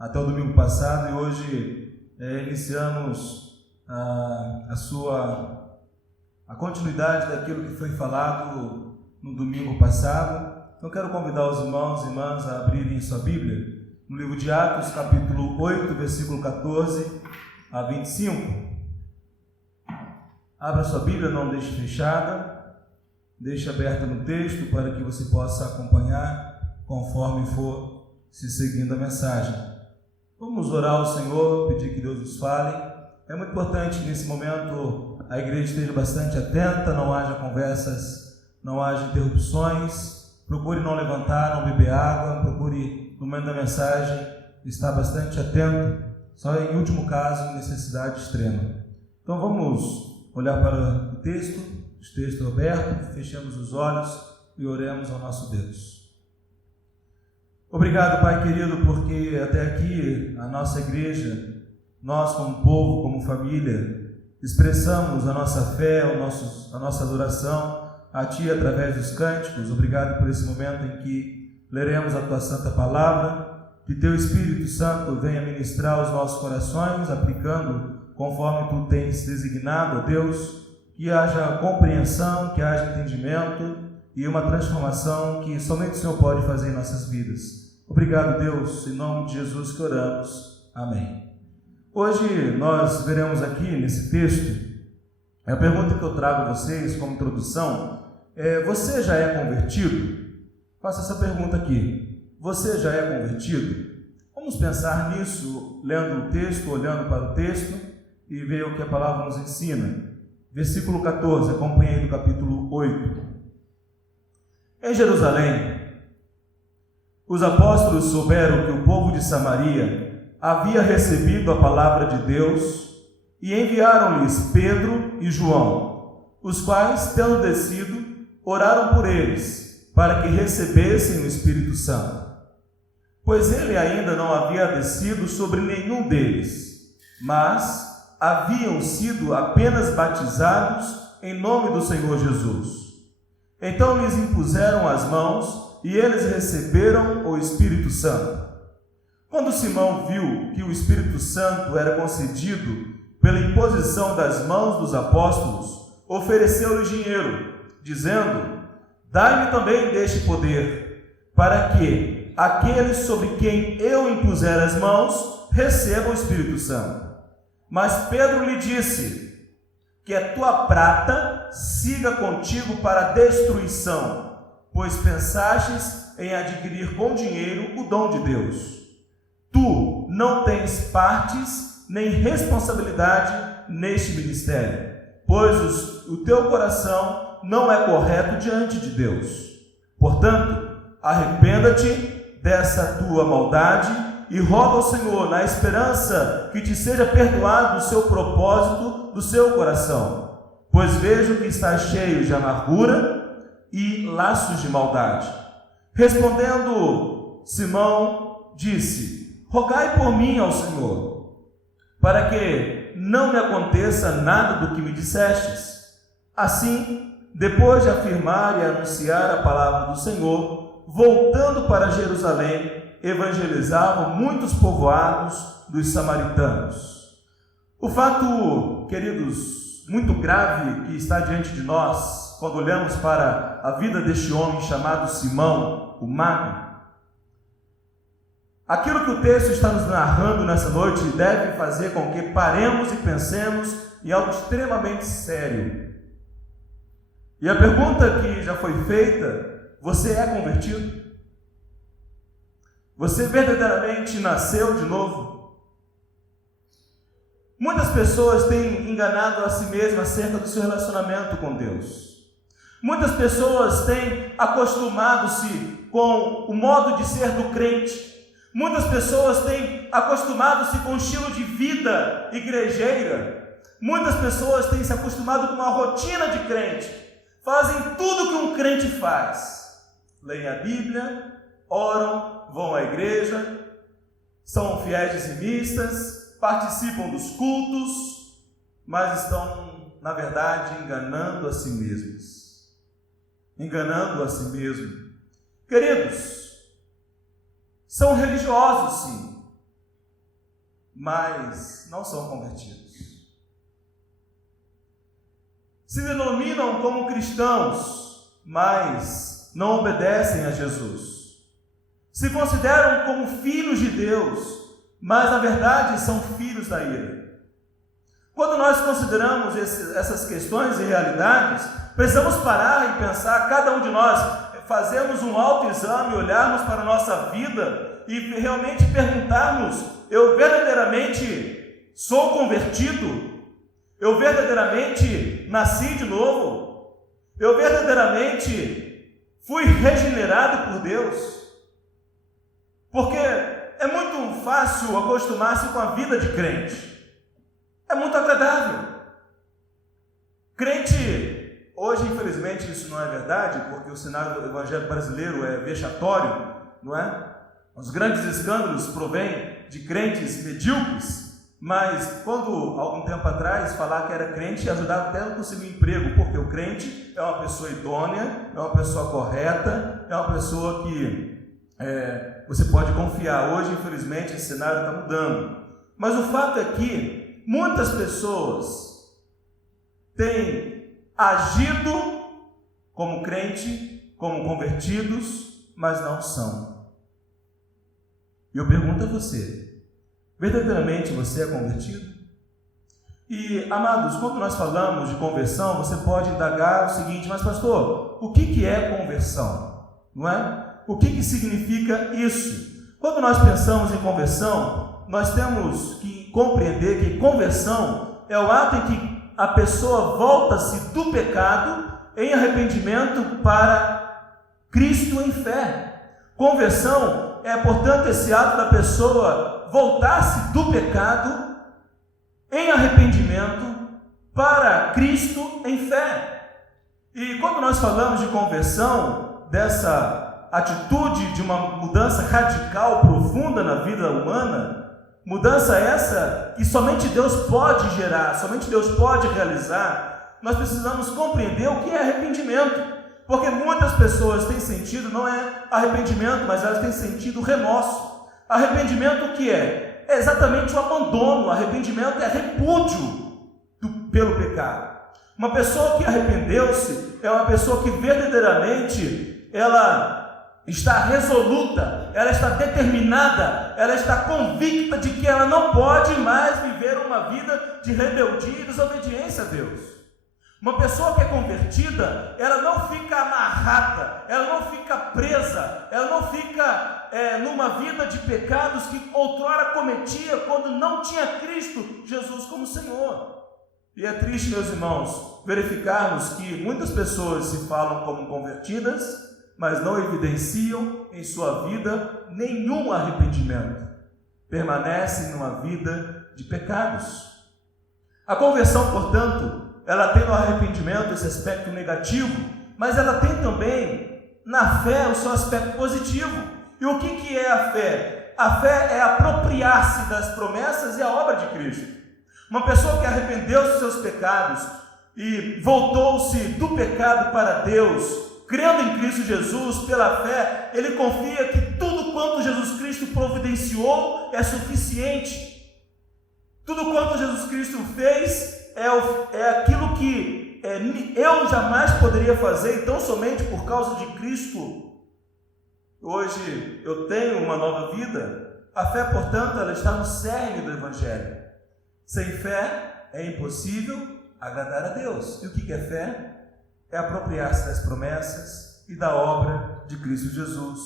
até o domingo passado e hoje iniciamos a continuidade daquilo que foi falado no domingo passado. Então quero convidar os irmãos e irmãs a abrirem sua Bíblia no livro de Atos, capítulo 8, versículo 14 a 25. Abra sua Bíblia, não deixe fechada, deixe aberta no texto para que você possa acompanhar conforme for se seguindo a mensagem. Vamos orar ao Senhor, pedir que Deus nos fale. É muito importante que nesse momento a igreja esteja bastante atenta, não haja conversas, não haja interrupções, procure não levantar, não beber água, procure no momento da mensagem estar bastante atento, só em último caso, necessidade extrema. Então vamos olhar para o texto aberto, fechemos os olhos e oremos ao nosso Deus. Obrigado, Pai querido, porque até aqui a nossa igreja, nós como povo, como família, expressamos a nossa fé, a nossa adoração a Ti através dos cânticos. Obrigado por esse momento em que leremos a Tua Santa Palavra, que Teu Espírito Santo venha ministrar os nossos corações, aplicando conforme Tu tens designado, ó Deus, que haja compreensão, que haja entendimento e uma transformação que somente o Senhor pode fazer em nossas vidas. Obrigado, Deus, em nome de Jesus que oramos. Amém. Hoje nós veremos aqui nesse texto, a pergunta que eu trago a vocês como introdução é: você já é convertido? Faça essa pergunta aqui. Você já é convertido? Vamos pensar nisso, lendo o texto, olhando para o texto e ver o que a palavra nos ensina. Versículo 14, acompanhei do capítulo 8. Em Jerusalém, os apóstolos souberam que o povo de Samaria havia recebido a palavra de Deus e enviaram-lhes Pedro e João, os quais, tendo descido, oraram por eles, para que recebessem o Espírito Santo, pois ele ainda não havia descido sobre nenhum deles, mas haviam sido apenas batizados em nome do Senhor Jesus. Então lhes impuseram as mãos e eles receberam o Espírito Santo. Quando Simão viu que o Espírito Santo era concedido pela imposição das mãos dos apóstolos, ofereceu-lhes dinheiro, dizendo: dai-me também deste poder, para que aqueles sobre quem eu impuser as mãos recebam o Espírito Santo. Mas Pedro lhe disse: que a tua prata siga contigo para a destruição, pois pensastes em adquirir com dinheiro o dom de Deus. Tu não tens partes nem responsabilidade neste ministério, pois o teu coração não é correto diante de Deus. Portanto, arrependa-te dessa tua maldade e roga ao Senhor, na esperança que te seja perdoado o seu propósito do seu coração, pois vejo que estás cheio de amargura e laços de maldade. Respondendo, Simão disse: rogai por mim ao Senhor, para que não me aconteça nada do que me dissestes. Assim, depois de afirmar e anunciar a palavra do Senhor, voltando para Jerusalém, evangelizavam muitos povoados dos samaritanos. O fato, queridos, muito grave que está diante de nós, quando olhamos para a vida deste homem chamado Simão, o mago, aquilo que o texto está nos narrando nessa noite deve fazer com que paremos e pensemos em algo extremamente sério. E a pergunta que já foi feita: você é convertido? Você verdadeiramente nasceu de novo? Muitas pessoas têm enganado a si mesmas acerca do seu relacionamento com Deus. Muitas pessoas têm acostumado-se com o modo de ser do crente. Muitas pessoas têm acostumado-se com o estilo de vida igrejeira. Muitas pessoas têm se acostumado com uma rotina de crente. Fazem tudo que um crente faz. Leem a Bíblia, oram, vão à igreja, são fiéis dizimistas, participam dos cultos, mas estão, na verdade, enganando a si mesmos. Enganando a si mesmo. Queridos, são religiosos sim, mas não são convertidos. Se denominam como cristãos, mas não obedecem a Jesus. Se consideram como filhos de Deus, mas na verdade são filhos da ira. Quando nós consideramos essas questões e realidades, precisamos parar e pensar, cada um de nós, fazermos um autoexame, olharmos para a nossa vida e realmente perguntarmos: eu verdadeiramente sou convertido? Eu verdadeiramente nasci de novo? Eu verdadeiramente fui regenerado por Deus? Porque é muito fácil acostumar-se com a vida de crente. É muito agradável. Crente, hoje infelizmente isso não é verdade, porque o cenário do evangelho brasileiro é vexatório, não é? Os grandes escândalos provêm de crentes medíocres, mas quando, algum tempo atrás, falar que era crente ajudava até a conseguir um emprego, porque o crente é uma pessoa idônea, é uma pessoa correta, é uma pessoa que você pode confiar. Hoje, infelizmente, esse cenário está mudando. Mas o fato é que muitas pessoas têm agido como crente, como convertidos, mas não são. E eu pergunto a você: verdadeiramente você é convertido? E, amados, quando nós falamos de conversão, você pode indagar o seguinte: mas pastor, o que é conversão? Não é? O que significa isso? Quando nós pensamos em conversão, nós temos que compreender que conversão é o ato em que a pessoa volta-se do pecado em arrependimento para Cristo em fé. Conversão é, portanto, esse ato da pessoa voltar-se do pecado em arrependimento para Cristo em fé. E quando nós falamos de conversão, dessa atitude de uma mudança radical, profunda na vida humana, mudança essa que somente Deus pode gerar, somente Deus pode realizar, nós precisamos compreender o que é arrependimento, porque muitas pessoas têm sentido, não é arrependimento, mas elas têm sentido remorso. Arrependimento o que é? É exatamente o abandono. Arrependimento é repúdio pelo pecado. Uma pessoa que arrependeu-se é uma pessoa que verdadeiramente ela está resoluta, ela está determinada, ela está convicta de que ela não pode mais viver uma vida de rebeldia e desobediência a Deus. Uma pessoa que é convertida, ela não fica amarrada, ela não fica presa, ela não fica numa vida de pecados que outrora cometia quando não tinha Cristo Jesus como Senhor. E é triste, meus irmãos, verificarmos que muitas pessoas se falam como convertidas, mas não evidenciam em sua vida nenhum arrependimento. Permanecem numa vida de pecados. A conversão, portanto, ela tem no arrependimento esse aspecto negativo, mas ela tem também na fé o seu aspecto positivo. E o que é a fé? A fé é apropriar-se das promessas e a obra de Cristo. Uma pessoa que arrependeu-se dos seus pecados e voltou-se do pecado para Deus, crendo em Cristo Jesus, pela fé, ele confia que tudo quanto Jesus Cristo providenciou é suficiente. Tudo quanto Jesus Cristo fez é aquilo que eu jamais poderia fazer, então somente por causa de Cristo, hoje eu tenho uma nova vida. A fé, portanto, ela está no cerne do Evangelho. Sem fé é impossível agradar a Deus. E o que é fé? É apropriar-se das promessas e da obra de Cristo Jesus.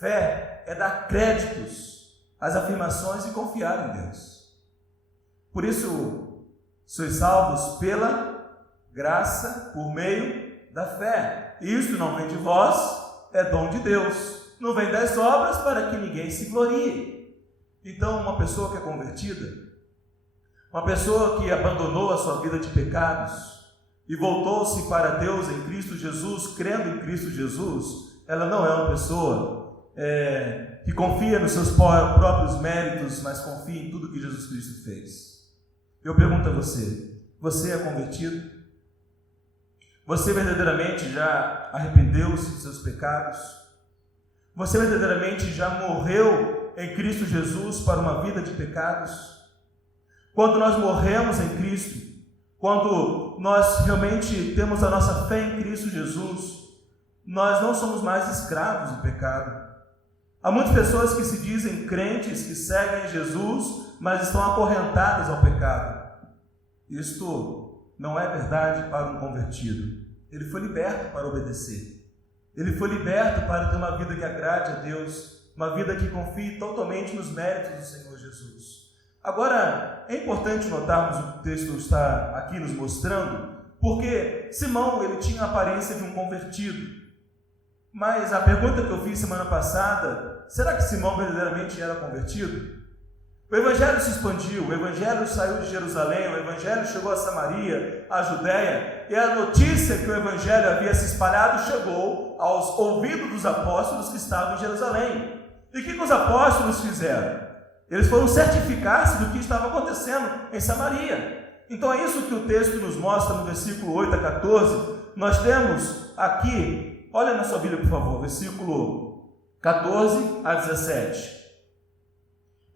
Fé é dar créditos às afirmações e confiar em Deus. Por isso, sois salvos pela graça, por meio da fé. Isto não vem de vós, é dom de Deus. Não vem das obras para que ninguém se glorie. Então, uma pessoa que é convertida, uma pessoa que abandonou a sua vida de pecados e voltou-se para Deus em Cristo Jesus, crendo em Cristo Jesus, ela não é uma pessoa que confia nos seus próprios méritos, mas confia em tudo que Jesus Cristo fez. Eu pergunto a você: você é convertido? Você verdadeiramente já arrependeu-se dos seus pecados? Você verdadeiramente já morreu em Cristo Jesus para uma vida de pecados? Quando nós morremos em Cristo, quando nós realmente temos a nossa fé em Cristo Jesus, nós não somos mais escravos do pecado. Há muitas pessoas que se dizem crentes, que seguem Jesus, mas estão acorrentadas ao pecado. Isto não é verdade para um convertido. Ele foi liberto para obedecer. Ele foi liberto para ter uma vida que agrade a Deus, uma vida que confie totalmente nos méritos do Senhor Jesus. Agora, é importante notarmos o que o texto está aqui nos mostrando, porque Simão, ele tinha a aparência de um convertido. Mas a pergunta que eu fiz semana passada, será que Simão verdadeiramente era convertido? O Evangelho se expandiu, o Evangelho saiu de Jerusalém, o Evangelho chegou a Samaria, a Judéia, e a notícia que o Evangelho havia se espalhado chegou aos ouvidos dos apóstolos que estavam em Jerusalém. E o que os apóstolos fizeram? Eles foram certificar-se do que estava acontecendo em Samaria. Então é isso que o texto nos mostra no versículo 8 a 14. Nós temos aqui, olha na sua Bíblia por favor, versículo 14 a 17.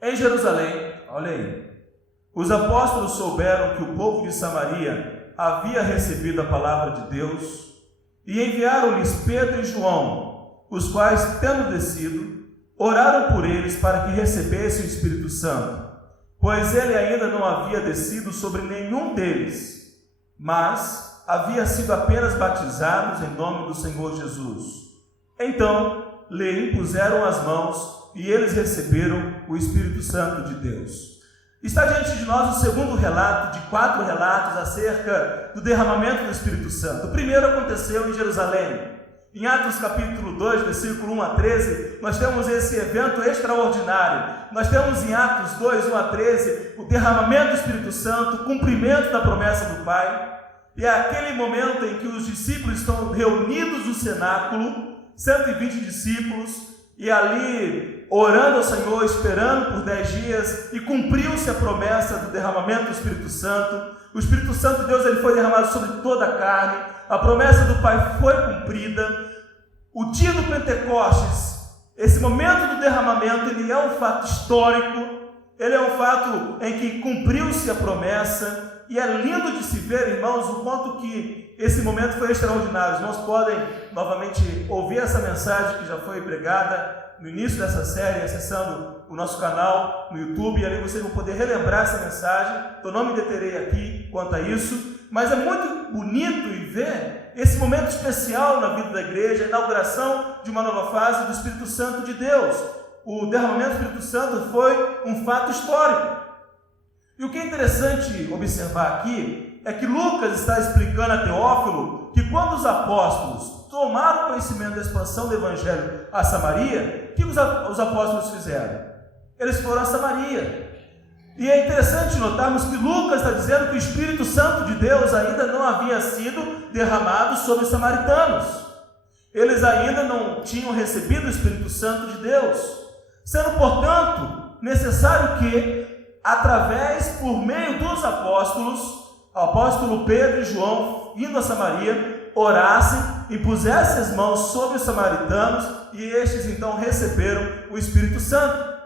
Em Jerusalém, olha aí, os apóstolos souberam que o povo de Samaria havia recebido a palavra de Deus e enviaram-lhes Pedro e João, os quais, tendo descido, oraram por eles para que recebessem o Espírito Santo, pois ele ainda não havia descido sobre nenhum deles, mas havia sido apenas batizados em nome do Senhor Jesus. Então lhe impuseram as mãos e eles receberam o Espírito Santo de Deus. Está diante de nós o segundo relato de 4 relatos acerca do derramamento do Espírito Santo. O primeiro aconteceu em Jerusalém. Em Atos capítulo 2, versículo 1 a 13, nós temos esse evento extraordinário. Nós temos em Atos 2, 1 a 13, o derramamento do Espírito Santo, o cumprimento da promessa do Pai. E é aquele momento em que os discípulos estão reunidos no cenáculo, 120 discípulos, e ali orando ao Senhor, esperando por 10 dias, e cumpriu-se a promessa do derramamento do Espírito Santo. O Espírito Santo de Deus ele foi derramado sobre toda a carne, a promessa do Pai foi cumprida. O dia do Pentecostes, esse momento do derramamento, ele é um fato histórico, ele é um fato em que cumpriu-se a promessa, e é lindo de se ver, irmãos, o quanto que esse momento foi extraordinário. Os irmãos podem novamente ouvir essa mensagem que já foi pregada no início dessa série, acessando o nosso canal no YouTube, e ali vocês vão poder relembrar essa mensagem. Eu não me deterei aqui quanto a isso, mas é muito bonito e ver esse momento especial na vida da igreja, a inauguração de uma nova fase do Espírito Santo de Deus. O derramamento do Espírito Santo foi um fato histórico. E o que é interessante observar aqui é que Lucas está explicando a Teófilo que quando os apóstolos tomaram conhecimento da expansão do Evangelho a Samaria, o que os apóstolos fizeram? Eles foram a Samaria. E é interessante notarmos que Lucas está dizendo que o Espírito Santo de Deus ainda não havia sido derramado sobre os samaritanos. Eles ainda não tinham recebido o Espírito Santo de Deus, sendo, portanto, necessário que, por meio dos apóstolos, o apóstolo Pedro e João, indo a Samaria, orassem e pusessem as mãos sobre os samaritanos, e estes então receberam o Espírito Santo.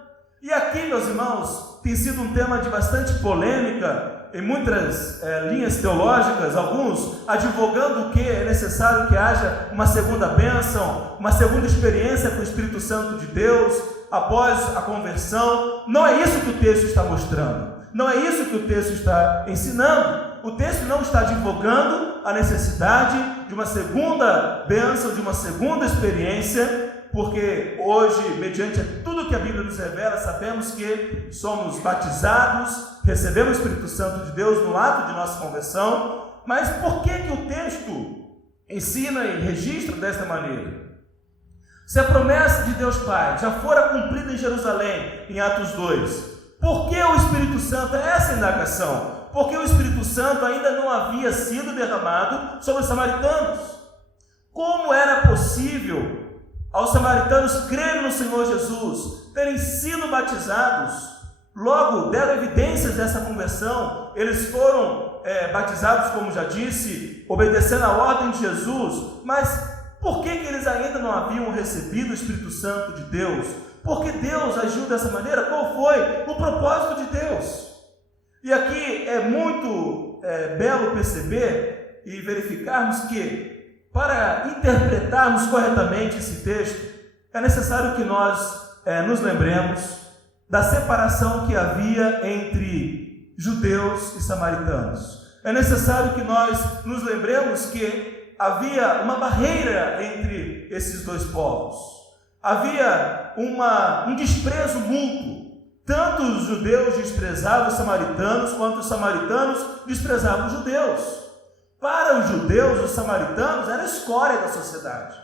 E aqui, meus irmãos, tem sido um tema de bastante polêmica em muitas linhas teológicas, alguns advogando que é necessário que haja uma segunda bênção, uma segunda experiência com o Espírito Santo de Deus após a conversão. Não é isso que o texto está mostrando, não é isso que o texto está ensinando. O texto não está advogando a necessidade de uma segunda bênção, de uma segunda experiência, porque hoje, mediante tudo que a Bíblia nos revela, sabemos que somos batizados, recebemos o Espírito Santo de Deus no ato de nossa conversão. Mas por que o texto ensina e registra desta maneira? Se a promessa de Deus Pai já fora cumprida em Jerusalém, em Atos 2, por que o Espírito Santo? É essa a indagação. Porque o Espírito Santo ainda não havia sido derramado sobre os samaritanos. Como era possível aos samaritanos crerem no Senhor Jesus, terem sido batizados, logo deram evidências dessa conversão? Eles foram batizados, como já disse, obedecendo a ordem de Jesus. Mas por que eles ainda não haviam recebido o Espírito Santo de Deus? Porque Deus agiu dessa maneira? Qual foi o propósito de Deus? E aqui é muito belo perceber e verificarmos que, para interpretarmos corretamente esse texto, é necessário que nós nos lembremos da separação que havia entre judeus e samaritanos. É necessário que nós nos lembremos que havia uma barreira entre esses dois povos. Havia um desprezo mútuo. Tanto os judeus desprezavam os samaritanos, quanto os samaritanos desprezavam os judeus. Para os judeus, os samaritanos eram a escória da sociedade.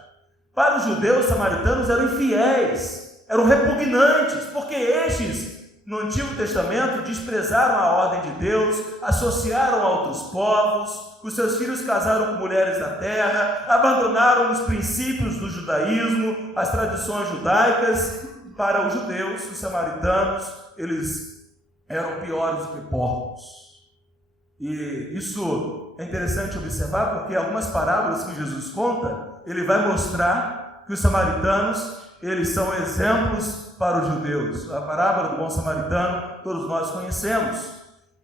Para os judeus, os samaritanos eram infiéis, eram repugnantes, porque estes, no Antigo Testamento, desprezaram a ordem de Deus, associaram a outros povos, os seus filhos casaram com mulheres da terra, abandonaram os princípios do judaísmo, as tradições judaicas. Para os judeus, os samaritanos, eles eram piores do que porcos. E isso é interessante observar, porque algumas parábolas que Jesus conta, ele vai mostrar que os samaritanos, eles são exemplos para os judeus. A parábola do bom samaritano, todos nós conhecemos.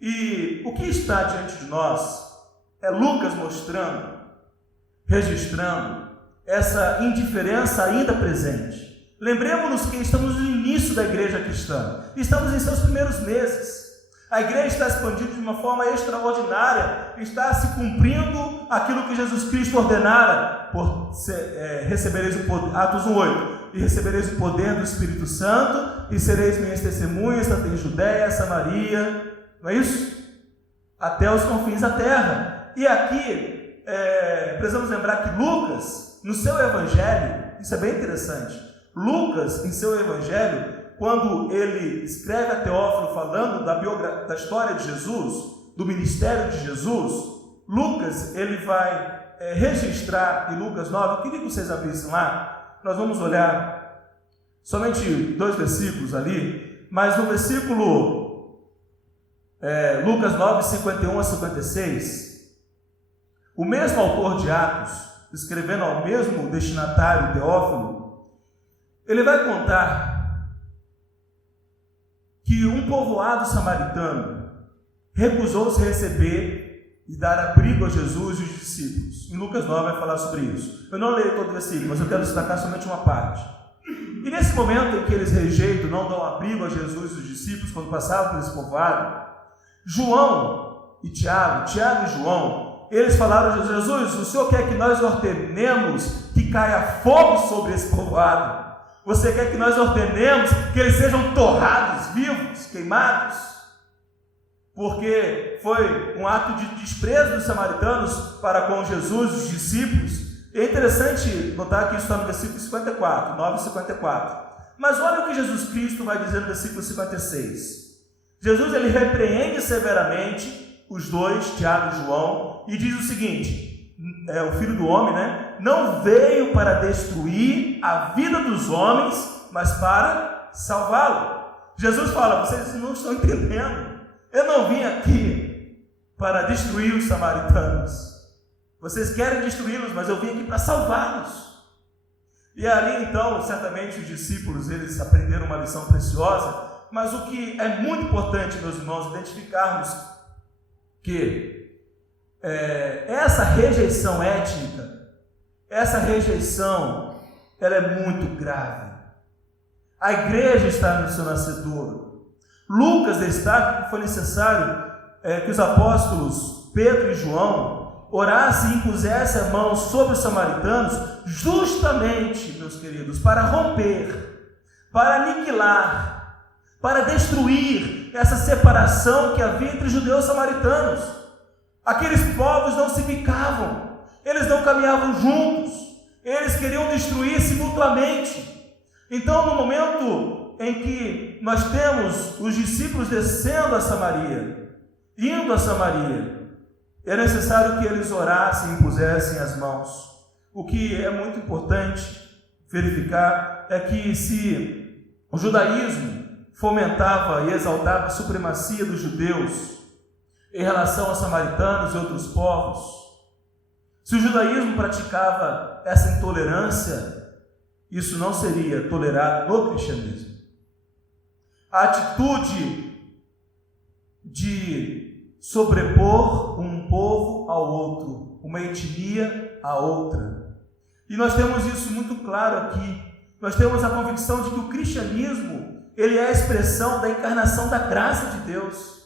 E o que está diante de nós é Lucas mostrando, registrando essa indiferença ainda presente. Lembremos-nos que estamos no início da igreja cristã, estamos em seus primeiros meses. A igreja está expandindo de uma forma extraordinária, está se cumprindo aquilo que Jesus Cristo ordenara, recebereis o poder, Atos 1:8, e recebereis o poder do Espírito Santo, e sereis minhas testemunhas, tanto em Judéia, Samaria, não é isso? Até os confins da terra. E aqui, precisamos lembrar que Lucas, no seu evangelho, isso é bem interessante, Lucas, em seu evangelho, quando ele escreve a Teófilo falando da história de Jesus, do ministério de Jesus, Lucas, ele vai registrar em Lucas 9, eu queria que vocês abrissem lá, nós vamos olhar somente 2 versículos ali, mas no versículo Lucas 9, 51 a 56, o mesmo autor de Atos, escrevendo ao mesmo destinatário Teófilo, ele vai contar que um povoado samaritano recusou-se receber e dar abrigo a Jesus e os discípulos. Em Lucas 9 vai falar sobre isso. Eu não leio todo o versículo, mas eu quero destacar somente uma parte. E nesse momento em que eles rejeitam, não dão abrigo a Jesus e os discípulos, quando passavam por esse povoado, João e Tiago e João, eles falaram a Jesus: o Senhor quer que nós ordenemos que caia fogo sobre esse povoado? Você quer que nós ordenemos que eles sejam torrados, vivos, queimados? Porque foi um ato de desprezo dos samaritanos para com Jesus e os discípulos. É interessante notar que isso está no versículo 54, 9:54. Mas olha o que Jesus Cristo vai dizer no versículo 56. Jesus, ele repreende severamente os dois, Tiago e João, e diz o seguinte: o Filho do Homem, não veio para destruir a vida dos homens, mas para salvá-lo. Jesus fala: vocês não estão entendendo, eu não vim aqui para destruir os samaritanos, vocês querem destruí-los, mas eu vim aqui para salvá-los. E ali então, certamente os discípulos, eles aprenderam uma lição preciosa, mas o que é muito importante, meus irmãos, identificarmos que essa rejeição étnica, essa rejeição, ela é muito grave. A igreja está no seu nascedouro. Lucas destaca que foi necessário que os apóstolos Pedro e João orassem e impusessem a mão sobre os samaritanos, justamente, meus queridos, para romper, para aniquilar, para destruir essa separação que havia entre judeus e samaritanos. Aqueles povos não se ficavam, eles não caminhavam juntos, eles queriam destruir-se mutuamente. Então, no momento em que nós temos os discípulos descendo a Samaria, indo a Samaria, é necessário que eles orassem e impusessem as mãos. O que é muito importante verificar é que se o judaísmo fomentava e exaltava a supremacia dos judeus em relação aos samaritanos e outros povos, se o judaísmo praticava essa intolerância, isso não seria tolerado no cristianismo. A atitude de sobrepor um povo ao outro, uma etnia à outra. E nós temos isso muito claro aqui. Nós temos a convicção de que o cristianismo, ele é a expressão da encarnação da graça de Deus.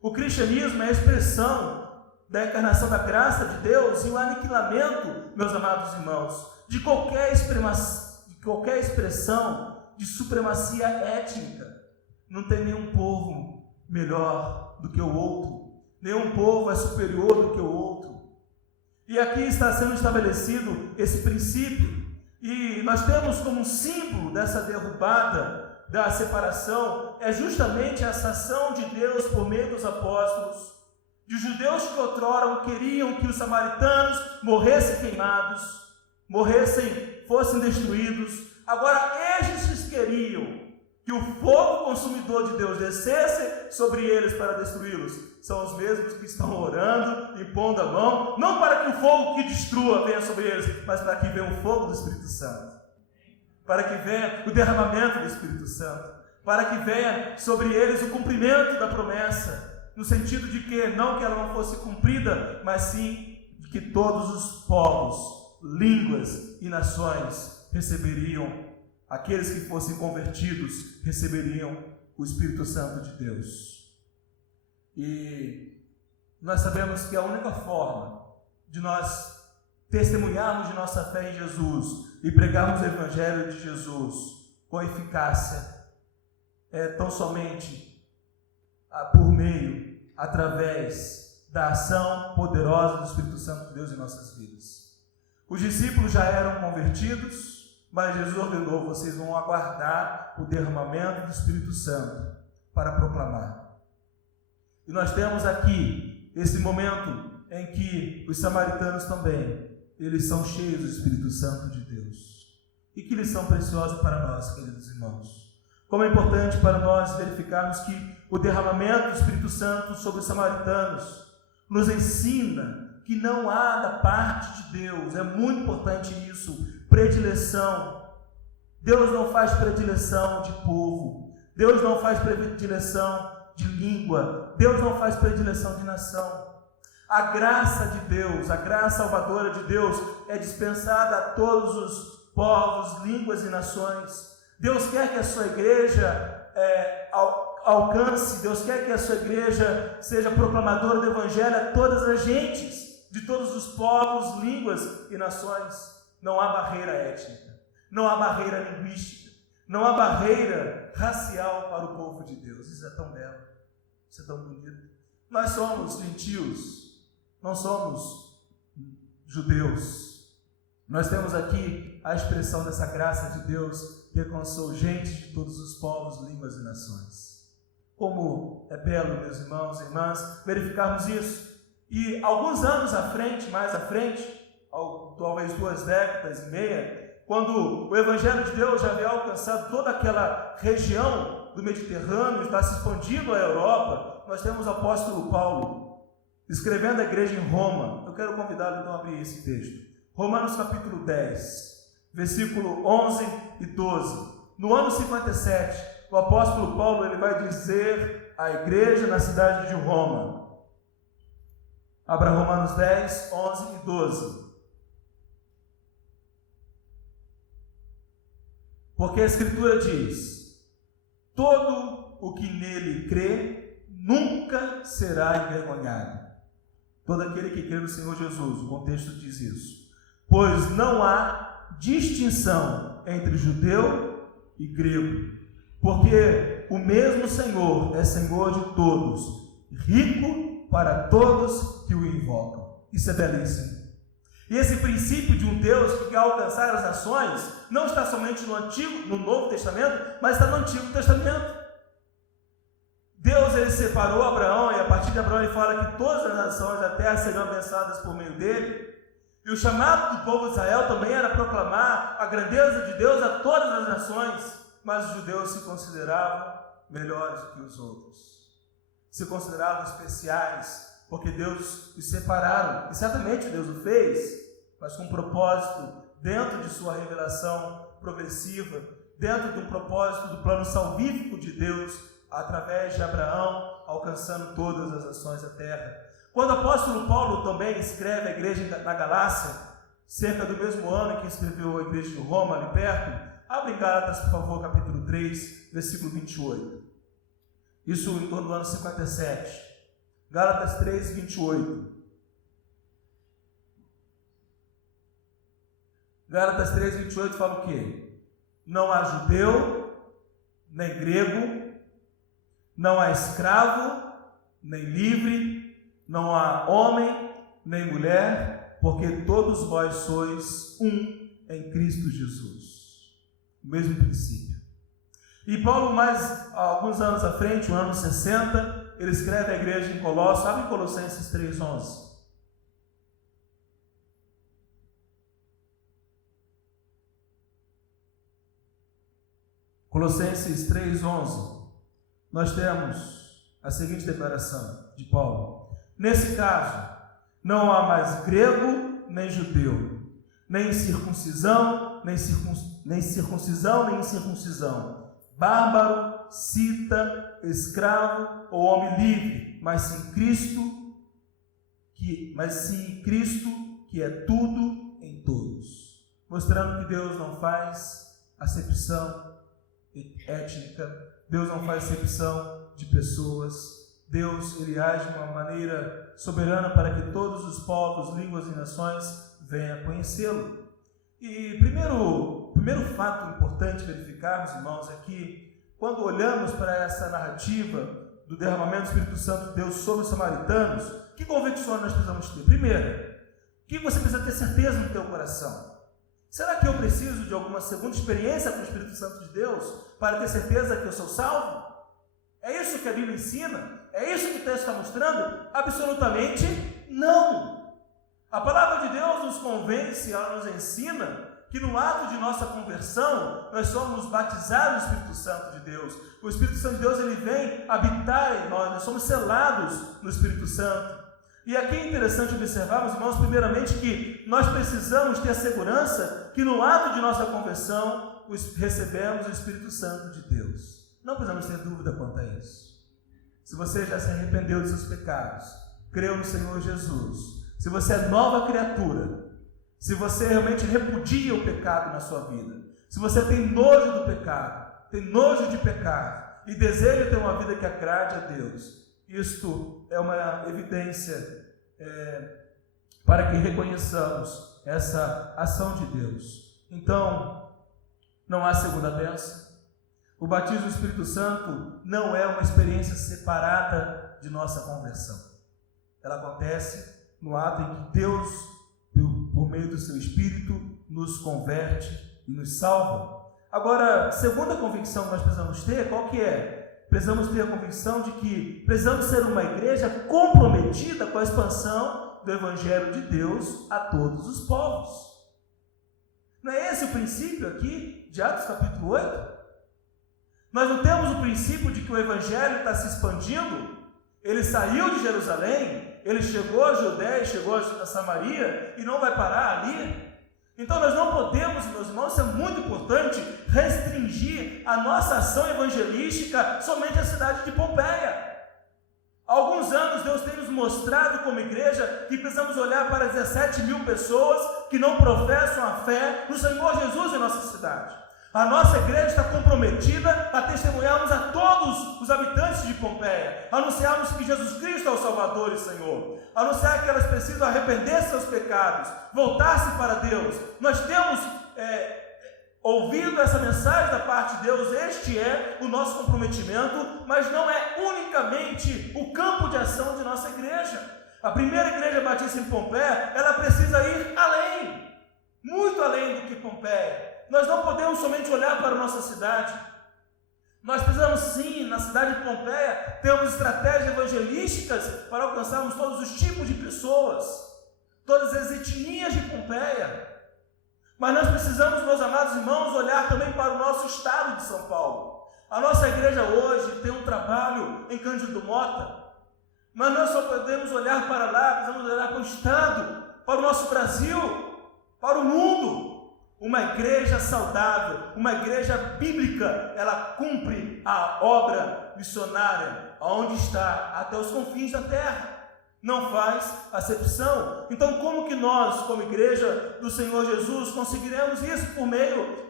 O cristianismo é a expressão da encarnação da graça de Deus e o aniquilamento, meus amados irmãos, de qualquer expressão de supremacia étnica. Não tem nenhum povo melhor do que o outro, nenhum povo é superior do que o outro. E aqui está sendo estabelecido esse princípio, e nós temos como símbolo dessa derrubada, da separação, é justamente essa ação de Deus por meio dos apóstolos, de judeus que outrora queriam que os samaritanos morressem queimados, fossem destruídos. Agora estes queriam que o fogo consumidor de Deus descesse sobre eles para destruí-los. São os mesmos que estão orando, impondo a mão, não para que o fogo que destrua venha sobre eles, mas para que venha o fogo do Espírito Santo, para que venha o derramamento do Espírito Santo, para que venha sobre eles o cumprimento da promessa, no sentido de que não que ela não fosse cumprida, mas sim de que todos os povos, línguas e nações receberiam, aqueles que fossem convertidos receberiam o Espírito Santo de Deus. E nós sabemos que a única forma de nós testemunharmos de nossa fé em Jesus e pregarmos o Evangelho de Jesus com eficácia é tão somente por meio, através da ação poderosa do Espírito Santo de Deus em nossas vidas. Os discípulos já eram convertidos, mas Jesus ordenou: vocês vão aguardar o derramamento do Espírito Santo para proclamar. E nós temos aqui esse momento em que os samaritanos também, eles são cheios do Espírito Santo de Deus. E que lição preciosa para nós, queridos irmãos. Como é importante para nós verificarmos que o derramamento do Espírito Santo sobre os samaritanos nos ensina que não há da parte de Deus, é muito importante isso, predileção. Deus não faz predileção de povo, Deus não faz predileção de língua, Deus não faz predileção de nação. A graça de Deus, a graça salvadora de Deus é dispensada a todos os povos, línguas e nações. Deus quer que a sua igreja alcance, Deus quer que a sua igreja seja proclamadora do Evangelho a todas as gentes, de todos os povos, línguas e nações. Não há barreira étnica, não há barreira linguística, não há barreira racial para o povo de Deus. Isso é tão belo, isso é tão bonito. Nós somos gentios, não somos judeus. Nós temos aqui a expressão dessa graça de Deus que alcançou gente de todos os povos, línguas e nações. Como é belo, meus irmãos e irmãs, verificarmos isso. E alguns anos à frente, mais à frente, talvez 2 décadas e meia, quando o Evangelho de Deus já havia alcançado toda aquela região do Mediterrâneo, está se expandindo à Europa, nós temos o apóstolo Paulo escrevendo a igreja em Roma. Eu quero convidá-lo então a abrir esse texto. Romanos capítulo 10, versículo 11 e 12. No ano 57, o apóstolo Paulo ele vai dizer à igreja na cidade de Roma. Abra Romanos 10, 11 e 12. Porque a Escritura diz: todo o que nele crê nunca será envergonhado. Todo aquele que crê no Senhor Jesus, o contexto diz isso. Pois não há distinção entre judeu e grego, porque o mesmo Senhor é Senhor de todos, rico para todos que o invocam. Isso é belíssimo. E esse princípio de um Deus que quer alcançar as nações não está somente no Novo Testamento, mas está no Antigo Testamento. Deus ele separou Abraão, e a partir de Abraão ele fala que todas as nações da terra serão abençoadas por meio dele. E o chamado do povo de Israel também era proclamar a grandeza de Deus a todas as nações, mas os judeus se consideravam melhores do que os outros, se consideravam especiais, porque Deus os separaram, e certamente Deus o fez, mas com um propósito, dentro de sua revelação progressiva, dentro de um propósito do plano salvífico de Deus, através de Abraão, alcançando todas as nações da terra. Quando o apóstolo Paulo também escreve a igreja na Galácia, cerca do mesmo ano em que escreveu a igreja de Roma, ali perto, abre em Gálatas, por favor, capítulo 3, versículo 28. Isso em torno do ano 57. Gálatas 3, 28. Gálatas 3, 28 fala o quê? Não há judeu, nem grego, não há escravo, nem livre, não há homem, nem mulher, porque todos vós sois um em Cristo Jesus. O mesmo princípio. E Paulo, mais alguns anos à frente, no ano 60, ele escreve à igreja em Colossos, sabe em Colossenses 3:11? Colossenses 3:11, nós temos a seguinte declaração de Paulo: nesse caso, não há mais grego nem judeu, nem circuncisão, nem incircuncisão, bárbaro, cita, escravo ou homem livre, mas sim Cristo, que é tudo em todos. Mostrando que Deus não faz acepção étnica, Deus não faz acepção de pessoas. Deus, ele age de uma maneira soberana para que todos os povos, línguas e nações venham a conhecê-lo. E primeiro fato importante verificarmos, irmãos, é que quando olhamos para essa narrativa do derramamento do Espírito Santo de Deus sobre os samaritanos, que convicções nós precisamos ter? Primeiro, que você precisa ter certeza no teu coração. Será que eu preciso de alguma segunda experiência com o Espírito Santo de Deus para ter certeza que eu sou salvo? É isso que a Bíblia ensina? É isso que o texto está mostrando? Absolutamente não! A palavra de Deus nos convence, ela nos ensina que no ato de nossa conversão, nós somos batizados no Espírito Santo de Deus. O Espírito Santo de Deus, ele vem habitar em nós somos selados no Espírito Santo. E aqui é interessante observarmos, irmãos, primeiramente, que nós precisamos ter a segurança que no ato de nossa conversão, recebemos o Espírito Santo de Deus. Não precisamos ter dúvida quanto a isso. Se você já se arrependeu dos seus pecados, creu no Senhor Jesus, se você é nova criatura, se você realmente repudia o pecado na sua vida, se você tem nojo do pecado, tem nojo de pecar e deseja ter uma vida que agrade a Deus, isto é uma evidência para que reconheçamos essa ação de Deus. Então, não há segunda bênção. O batismo do Espírito Santo não é uma experiência separada de nossa conversão. Ela acontece no ato em que Deus, por meio do seu Espírito, nos converte e nos salva. Agora, a segunda convicção que nós precisamos ter, qual que é? Precisamos ter a convicção de que precisamos ser uma igreja comprometida com a expansão do Evangelho de Deus a todos os povos. Não é esse o princípio aqui de Atos capítulo 8? Nós não temos o princípio de que o Evangelho está se expandindo? Ele saiu de Jerusalém, ele chegou à Judéia, chegou a Samaria e não vai parar ali. Então nós não podemos, meus irmãos, isso é muito importante, restringir a nossa ação evangelística somente à cidade de Pompeia. Há alguns anos Deus tem nos mostrado como igreja que precisamos olhar para 17 mil pessoas que não professam a fé no Senhor Jesus em nossa cidade. A nossa igreja está comprometida a testemunharmos a todos os habitantes de Pompeia, anunciarmos que Jesus Cristo é o Salvador e Senhor, anunciar que elas precisam arrepender seus pecados, voltar-se para Deus. Nós temos ouvido essa mensagem da parte de Deus, este é o nosso comprometimento, mas não é unicamente o campo de ação de nossa igreja. A primeira igreja batista em Pompeia, ela precisa ir além, muito além do que Pompeia. Nós não podemos somente olhar para a nossa cidade. Nós precisamos sim, na cidade de Pompeia, termos estratégias evangelísticas para alcançarmos todos os tipos de pessoas, todas as etnias de Pompeia. Mas nós precisamos, meus amados irmãos, olhar também para o nosso estado de São Paulo. A nossa igreja hoje tem um trabalho em Cândido Mota, mas nós só podemos olhar para lá, precisamos olhar para o estado, para o nosso Brasil, para o mundo. Uma igreja saudável, uma igreja bíblica, ela cumpre a obra missionária aonde está, até os confins da terra. Não faz acepção. Então, como que nós, como igreja do Senhor Jesus, conseguiremos isso?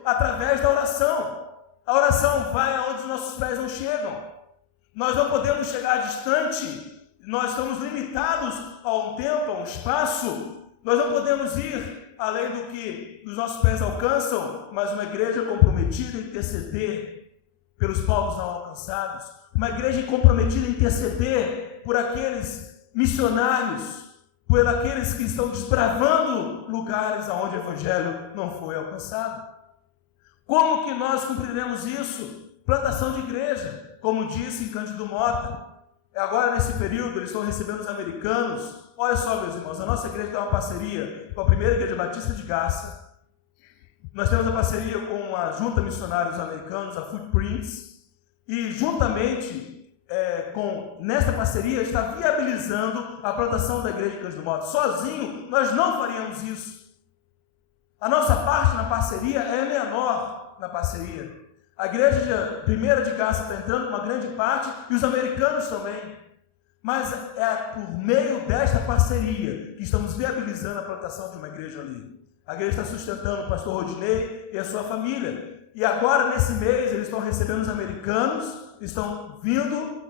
Através da oração. A oração vai aonde os nossos pés não chegam. Nós não podemos chegar distante, nós estamos limitados a um tempo, a um espaço. Nós não podemos ir além do que os nossos pés alcançam, mas uma igreja comprometida em interceder pelos povos não alcançados, uma igreja comprometida em interceder por aqueles missionários, por aqueles que estão desbravando lugares onde o evangelho não foi alcançado. Como que nós cumpriremos isso? Plantação de igreja, como disse em Cândido Mota. Agora, nesse período, eles estão recebendo os americanos. Olha só, meus irmãos, a nossa igreja tem uma parceria com a primeira igreja batista de Garça. Nós temos a parceria com a Junta Missionários Americanos, a Footprints, e juntamente nesta parceria está viabilizando a plantação da igreja de Cândido Mota. Sozinho, nós não faríamos isso. A nossa parte na parceria é menor na parceria. A igreja primeira de Garça está entrando com uma grande parte e os americanos também. Mas é por meio desta parceria que estamos viabilizando a plantação de uma igreja ali. A igreja está sustentando o pastor Rodinei e a sua família. E agora, nesse mês, eles estão recebendo os americanos, estão vindo,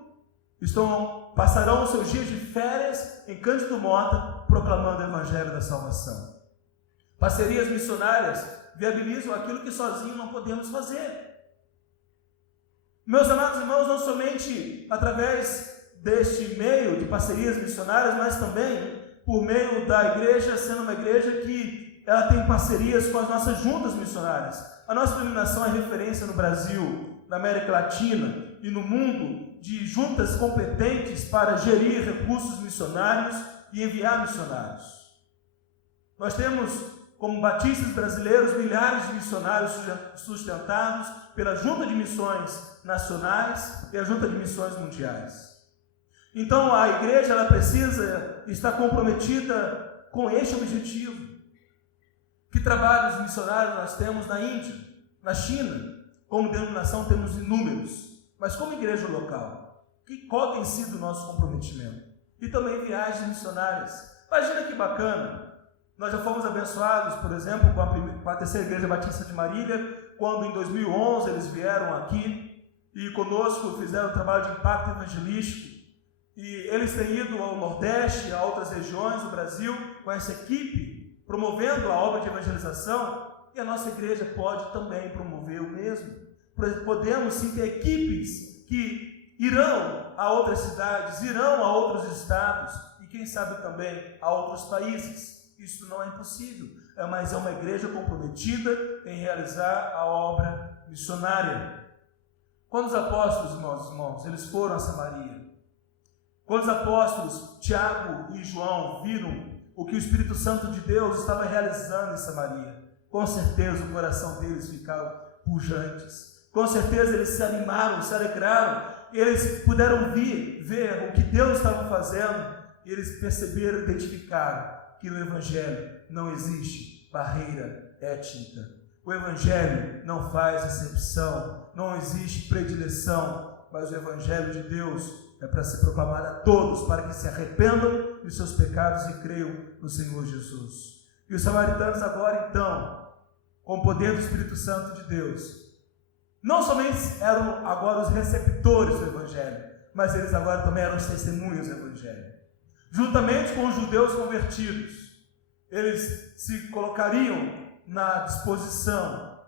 passarão os seus dias de férias em Cândido Mota, proclamando o evangelho da salvação. Parcerias missionárias viabilizam aquilo que sozinho não podemos fazer. Meus amados irmãos, não somente através deste meio de parcerias missionárias, mas também por meio da igreja, sendo uma igreja que ela tem parcerias com as nossas juntas missionárias. A nossa denominação é referência no Brasil, na América Latina e no mundo de juntas competentes para gerir recursos missionários e enviar missionários. Nós temos, como batistas brasileiros, milhares de missionários sustentados pela Junta de Missões Nacionais e a Junta de Missões Mundiais. Então, a igreja ela precisa estar comprometida com este objetivo. Que trabalhos missionários nós temos na Índia, na China? Como denominação temos inúmeros, mas como igreja local, qual tem sido o nosso comprometimento? E também viagens missionárias. Imagina que bacana! Nós já fomos abençoados, por exemplo, com a terceira igreja batista de Marília, quando em 2011 eles vieram aqui e conosco fizeram um trabalho de impacto evangelístico. E eles têm ido ao Nordeste, a outras regiões do Brasil, com essa equipe, promovendo a obra de evangelização, e a nossa igreja pode também promover o mesmo. Podemos sim ter equipes que irão a outras cidades, irão a outros estados, e quem sabe também a outros países. Isso não é impossível, mas é uma igreja comprometida em realizar a obra missionária. Quando os apóstolos, irmãos, eles foram a Samaria, quando os apóstolos Tiago e João viram o que o Espírito Santo de Deus estava realizando em Samaria, com certeza o coração deles ficava pujantes, com certeza eles se animaram, se alegraram, eles puderam ver o que Deus estava fazendo, e eles perceberam, identificaram que no Evangelho não existe barreira étnica, o Evangelho não faz acepção, não existe predileção, mas o Evangelho de Deus é para ser proclamado a todos, para que se arrependam dos seus pecados e creiam no Senhor Jesus. E os samaritanos agora, então, com o poder do Espírito Santo de Deus, não somente eram agora os receptores do Evangelho, mas eles agora também eram os testemunhos do Evangelho. Juntamente com os judeus convertidos, eles se colocariam na disposição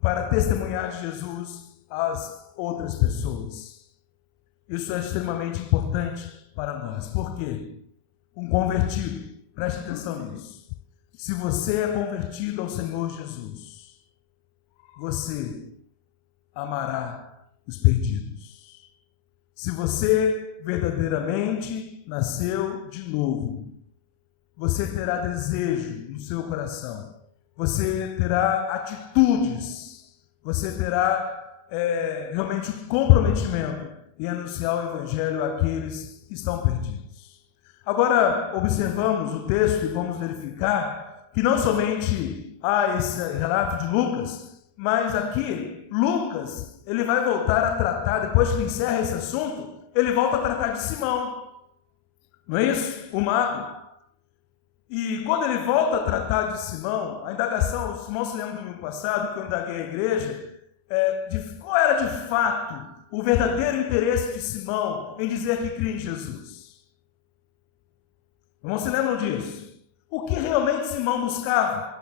para testemunhar de Jesus às outras pessoas. Isso é extremamente importante para nós. Por quê? Um convertido, preste atenção nisso. Se você é convertido ao Senhor Jesus, você amará os perdidos. Se você verdadeiramente nasceu de novo, você terá desejo no seu coração, você terá atitudes, você terá realmente um comprometimento em anunciar o Evangelho àqueles que estão perdidos. Agora observamos o texto e vamos verificar que não somente há esse relato de Lucas, mas aqui Lucas ele vai voltar a tratar, depois que encerra esse assunto, ele volta a tratar de Simão. Não é isso? O mago. E quando ele volta a tratar de Simão, a indagação, os irmãos se lembram do domingo passado, que eu indaguei a igreja, de qual era de fato o verdadeiro interesse de Simão em dizer que cria em Jesus. Irmãos, se lembram disso? O que realmente Simão buscava?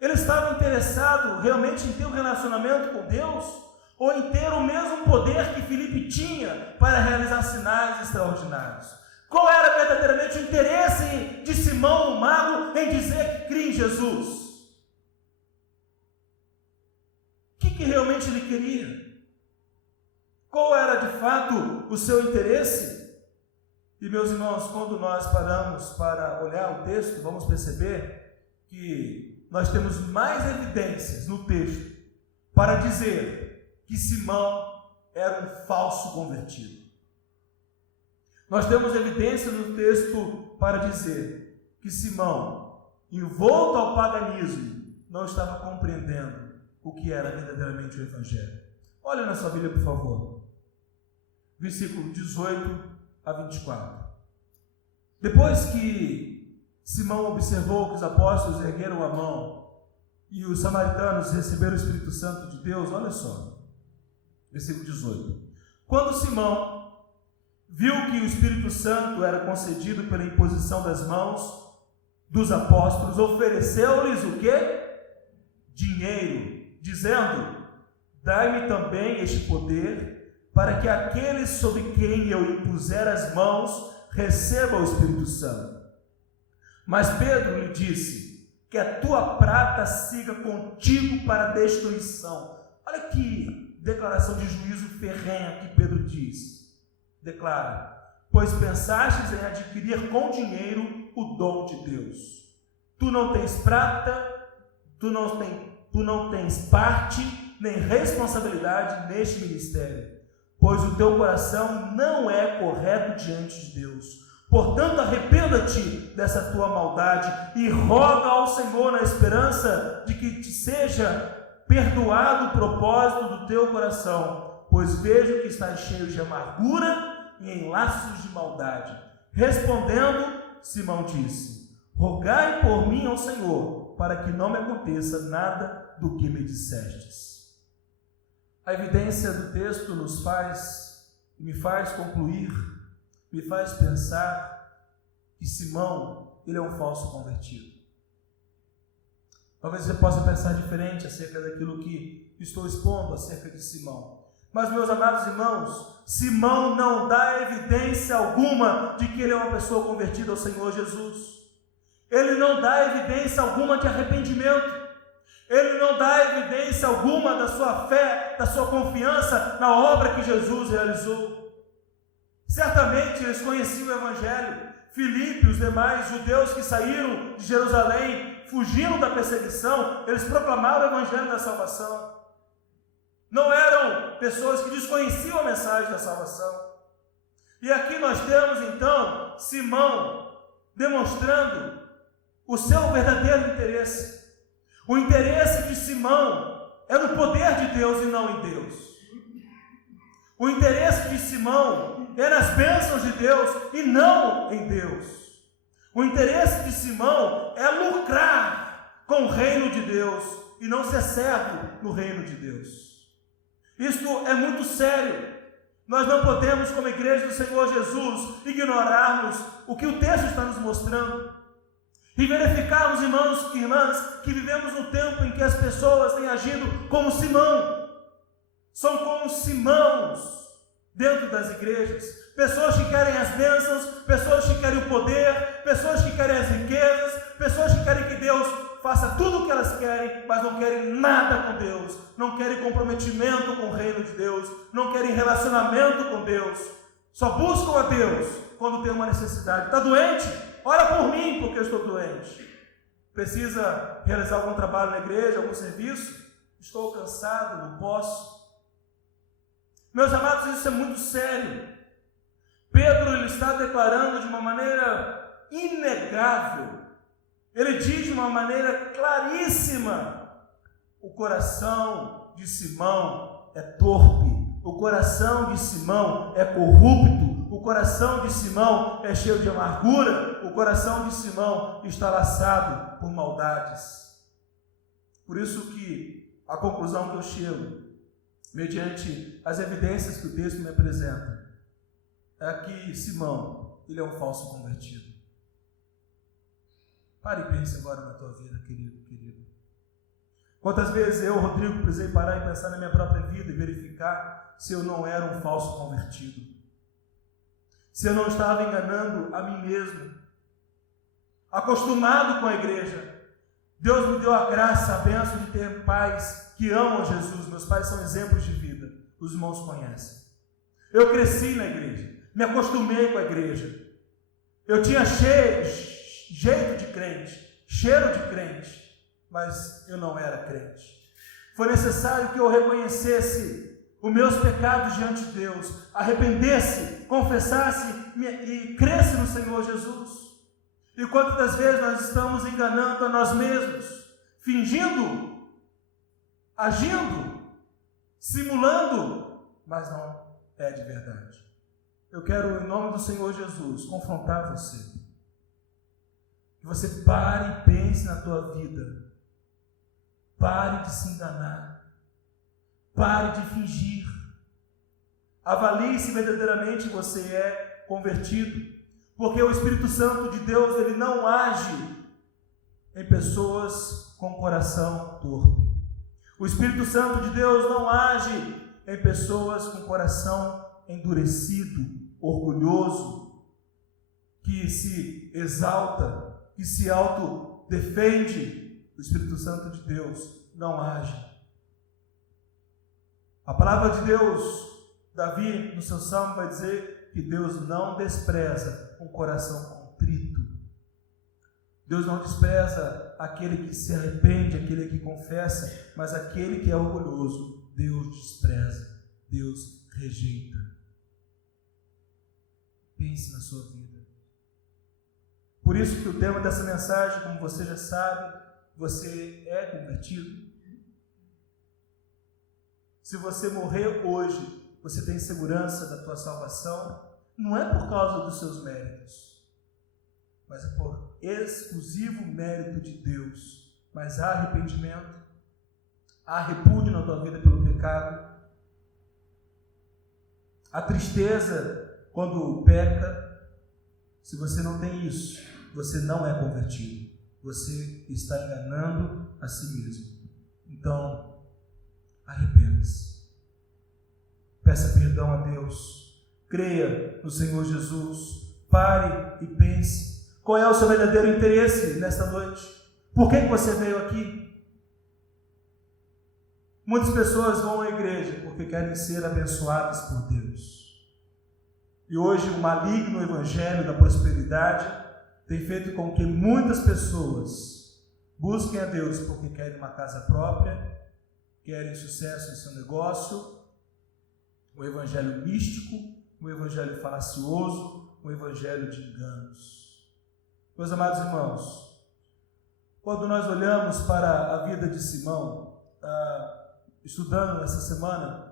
Ele estava interessado realmente em ter um relacionamento com Deus? Ou em ter o mesmo poder que Filipe tinha para realizar sinais extraordinários? Qual era verdadeiramente o interesse de Simão, o mago, em dizer que cria em Jesus? O que realmente ele queria? Qual era de fato o seu interesse? E meus irmãos, quando nós paramos para olhar o texto, vamos perceber que nós temos mais evidências no texto para dizer que Simão era um falso convertido. Nós temos evidência no texto para dizer que Simão, envolto ao paganismo, não estava compreendendo o que era verdadeiramente o Evangelho. Olha na sua Bíblia, por favor. Versículo 18 a 24. Depois que Simão observou que os apóstolos ergueram a mão e os samaritanos receberam o Espírito Santo de Deus, olha só. Versículo 18. Quando Simão viu que o Espírito Santo era concedido pela imposição das mãos dos apóstolos, ofereceu-lhes o quê? Dinheiro, dizendo: dai-me também este poder, para que aqueles sobre quem eu impuser as mãos recebam o Espírito Santo. Mas Pedro lhe disse: que a tua prata siga contigo para a destruição. Olha que declaração de juízo ferrenha que Pedro diz. Declara: pois pensastes em adquirir com dinheiro o dom de Deus. Tu não tens prata, tu não tens parte nem responsabilidade neste ministério, pois o teu coração não é correto diante de Deus. Portanto, arrependa-te dessa tua maldade e roga ao Senhor na esperança de que te seja perdoado o propósito do teu coração, pois vejo que estás cheio de amargura e em laços de maldade. Respondendo, Simão disse: rogai por mim ao Senhor, para que não me aconteça nada do que me dissestes. A evidência do texto me faz concluir, me faz pensar que Simão, ele é um falso convertido. Talvez você possa pensar diferente acerca daquilo que estou expondo acerca de Simão. Mas, meus amados irmãos, Simão não dá evidência alguma de que ele é uma pessoa convertida ao Senhor Jesus. Ele não dá evidência alguma de arrependimento. Ele não dá evidência alguma da sua fé, da sua confiança na obra que Jesus realizou. Certamente eles conheciam o Evangelho. Filipe e os demais judeus que saíram de Jerusalém, fugindo da perseguição, eles proclamaram o Evangelho da salvação. Não eram pessoas que desconheciam a mensagem da salvação. E aqui nós temos então Simão demonstrando o seu verdadeiro interesse. O interesse de Simão é no poder de Deus e não em Deus. O interesse de Simão é nas bênçãos de Deus e não em Deus. O interesse de Simão é lucrar com o reino de Deus e não ser servo no reino de Deus. Isto é muito sério. Nós não podemos, como igreja do Senhor Jesus, ignorarmos o que o texto está nos mostrando e verificarmos, irmãos e irmãs, que vivemos um tempo em que as pessoas têm agido como Simão. São como Simãos dentro das igrejas. Pessoas que querem as bênçãos, pessoas que querem o poder, pessoas que querem as riquezas, pessoas que querem que Deus faça tudo o que elas querem, mas não querem nada com Deus, não querem comprometimento com o reino de Deus, não querem relacionamento com Deus, só buscam a Deus quando tem uma necessidade. Está doente? Ora por mim, porque eu estou doente. Precisa realizar algum trabalho na igreja, algum serviço? Estou cansado, não posso. Meus amados, isso é muito sério. Pedro ele está declarando de uma maneira inegável. Ele diz de uma maneira claríssima: o coração de Simão é torpe O coração de Simão é corrupto, o coração de Simão é cheio de amargura, o coração de Simão está laçado por maldades. Por isso que a conclusão que eu chego, mediante as evidências que o texto me apresenta, é que Simão, ele é um falso convertido. Pare e pense agora na tua vida, querido. Quantas vezes eu, Rodrigo, precisei parar e pensar na minha própria vida e verificar se eu não era um falso convertido, se eu não estava enganando a mim mesmo, acostumado com a igreja. Deus me deu a graça, a bênção de ter pais que amam Jesus. Meus pais são exemplos de vida, os irmãos conhecem. Eu cresci na igreja, me acostumei com a igreja, eu tinha jeito de crente, cheiro de crente, mas eu não era crente. Foi necessário que eu reconhecesse os meus pecados diante de Deus, arrependesse, confessasse e cresce no Senhor Jesus. E quantas das vezes nós estamos enganando a nós mesmos, fingindo, agindo, simulando, mas não é de verdade. Eu quero, em nome do Senhor Jesus, confrontar você. Que você pare e pense na tua vida. Pare de se enganar. Pare de fingir. Avalie se verdadeiramente você é convertido. Porque o Espírito Santo de Deus, ele não age em pessoas com coração torpe. O Espírito Santo de Deus não age em pessoas com coração endurecido, orgulhoso, que se exalta, que se autodefende. O Espírito Santo de Deus não age. A palavra de Deus, Davi, no seu salmo, vai dizer que Deus não despreza um coração contrito. Deus não despreza aquele que se arrepende, aquele que confessa, mas aquele que é orgulhoso, Deus despreza, Deus rejeita. Pense na sua vida. Por isso que o tema dessa mensagem, como você já sabe, você é convertido? Se você morrer hoje, você tem segurança da tua salvação? Não é por causa dos seus méritos, mas é por exclusivo mérito de Deus. Mas há arrependimento, há repúdio na tua vida pelo pecado, há tristeza quando peca. Se você não tem isso, você não é convertido. Você está enganando a si mesmo. Então, arrependa-se. Peça perdão a Deus. Creia no Senhor Jesus. Pare e pense. Qual é o seu verdadeiro interesse nesta noite? Por que você veio aqui? Muitas pessoas vão à igreja porque querem ser abençoadas por Deus. E hoje o maligno evangelho da prosperidade tem feito com que muitas pessoas busquem a Deus porque querem uma casa própria, querem sucesso em seu negócio, um evangelho místico, um evangelho falacioso, um evangelho de enganos. Meus amados irmãos, quando nós olhamos para a vida de Simão, estudando essa semana,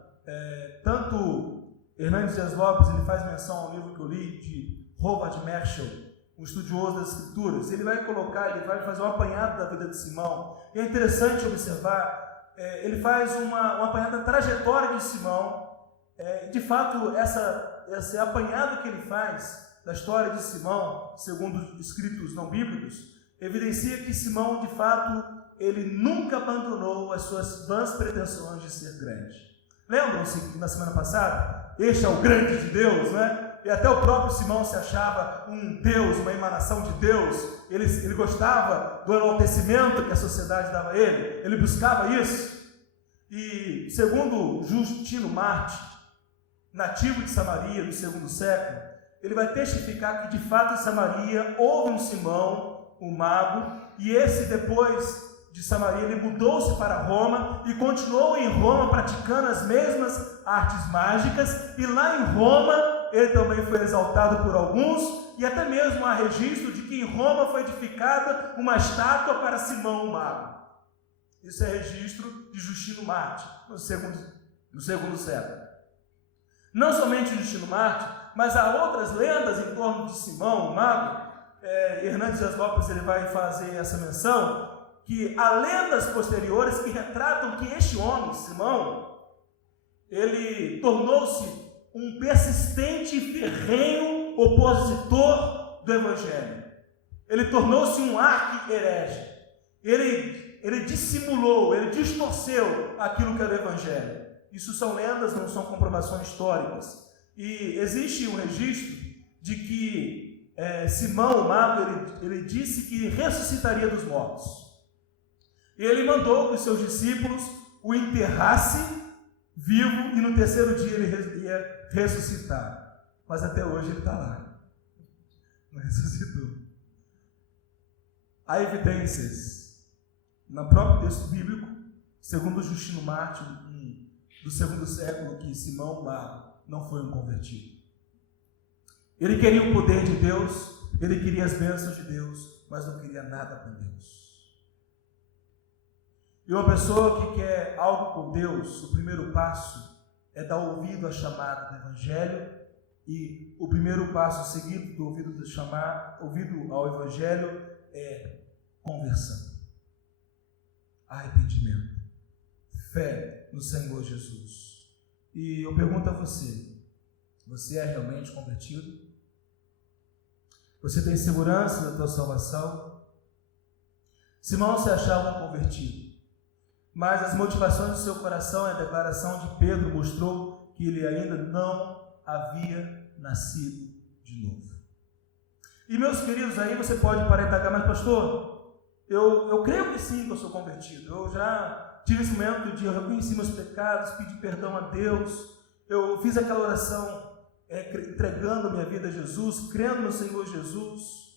tanto Hernandes Dias Lopes, ele faz menção ao livro que eu li de Robert Marshall, um estudioso das Escrituras. Ele vai fazer um apanhado da vida de Simão. E é interessante observar, ele faz um apanhado da trajetória de Simão. De fato, esse apanhado que ele faz da história de Simão, segundo escritos não bíblicos, evidencia que Simão, de fato, ele nunca abandonou as suas vãs pretensões de ser grande. Lembram-se que na semana passada, este é o grande de Deus, né? E até o próprio Simão se achava um Deus, uma emanação de Deus. Ele gostava do enaltecimento que a sociedade dava a ele. Ele buscava isso. E segundo Justino Marte, nativo de Samaria do segundo século, ele vai testificar que de fato em Samaria houve um Simão, um mago, e esse depois de Samaria ele mudou-se para Roma e continuou em Roma praticando as mesmas artes mágicas, e lá em Roma ele também foi exaltado por alguns, e até mesmo há registro de que em Roma foi edificada uma estátua para Simão o mago. Isso é registro de Justino Marte, no segundo século. Não somente Justino Mártir, mas há outras lendas em torno de Simão, o mago. Hernandes Dias Lopes ele vai fazer essa menção, que há lendas posteriores que retratam que este homem, Simão, ele tornou-se um persistente e ferrenho opositor do Evangelho. Ele tornou-se um arqui-herege. Ele dissimulou, ele distorceu aquilo que era o Evangelho. Isso são lendas, não são comprovações históricas. E existe um registro de que Simão, o mago, ele disse que ressuscitaria dos mortos. E ele mandou que os seus discípulos o enterrassem vivo e no terceiro dia ele ia ressuscitar. Mas até hoje ele está lá. Não ressuscitou. Há evidências no próprio texto bíblico, segundo Justino Mártir, do segundo século, que Simão o mago não foi um convertido. Ele queria o poder de Deus, ele queria as bênçãos de Deus, mas não queria nada com Deus. E uma pessoa que quer algo com Deus, o primeiro passo é dar ouvido à chamada do Evangelho, e o primeiro passo seguido do ouvido ao Evangelho é conversão, arrependimento, fé no Senhor Jesus. E eu pergunto a você, você é realmente convertido? Você tem segurança da tua salvação? Simão se achava um convertido, mas as motivações do seu coração e a declaração de Pedro mostrou que ele ainda não havia nascido de novo. E meus queridos, aí você pode parar e indagar, mas pastor, eu creio que sim, que eu sou convertido. Eu já tive esse momento de eu reconhecer meus pecados, pedir perdão a Deus. Eu fiz aquela oração entregando a minha vida a Jesus, crendo no Senhor Jesus.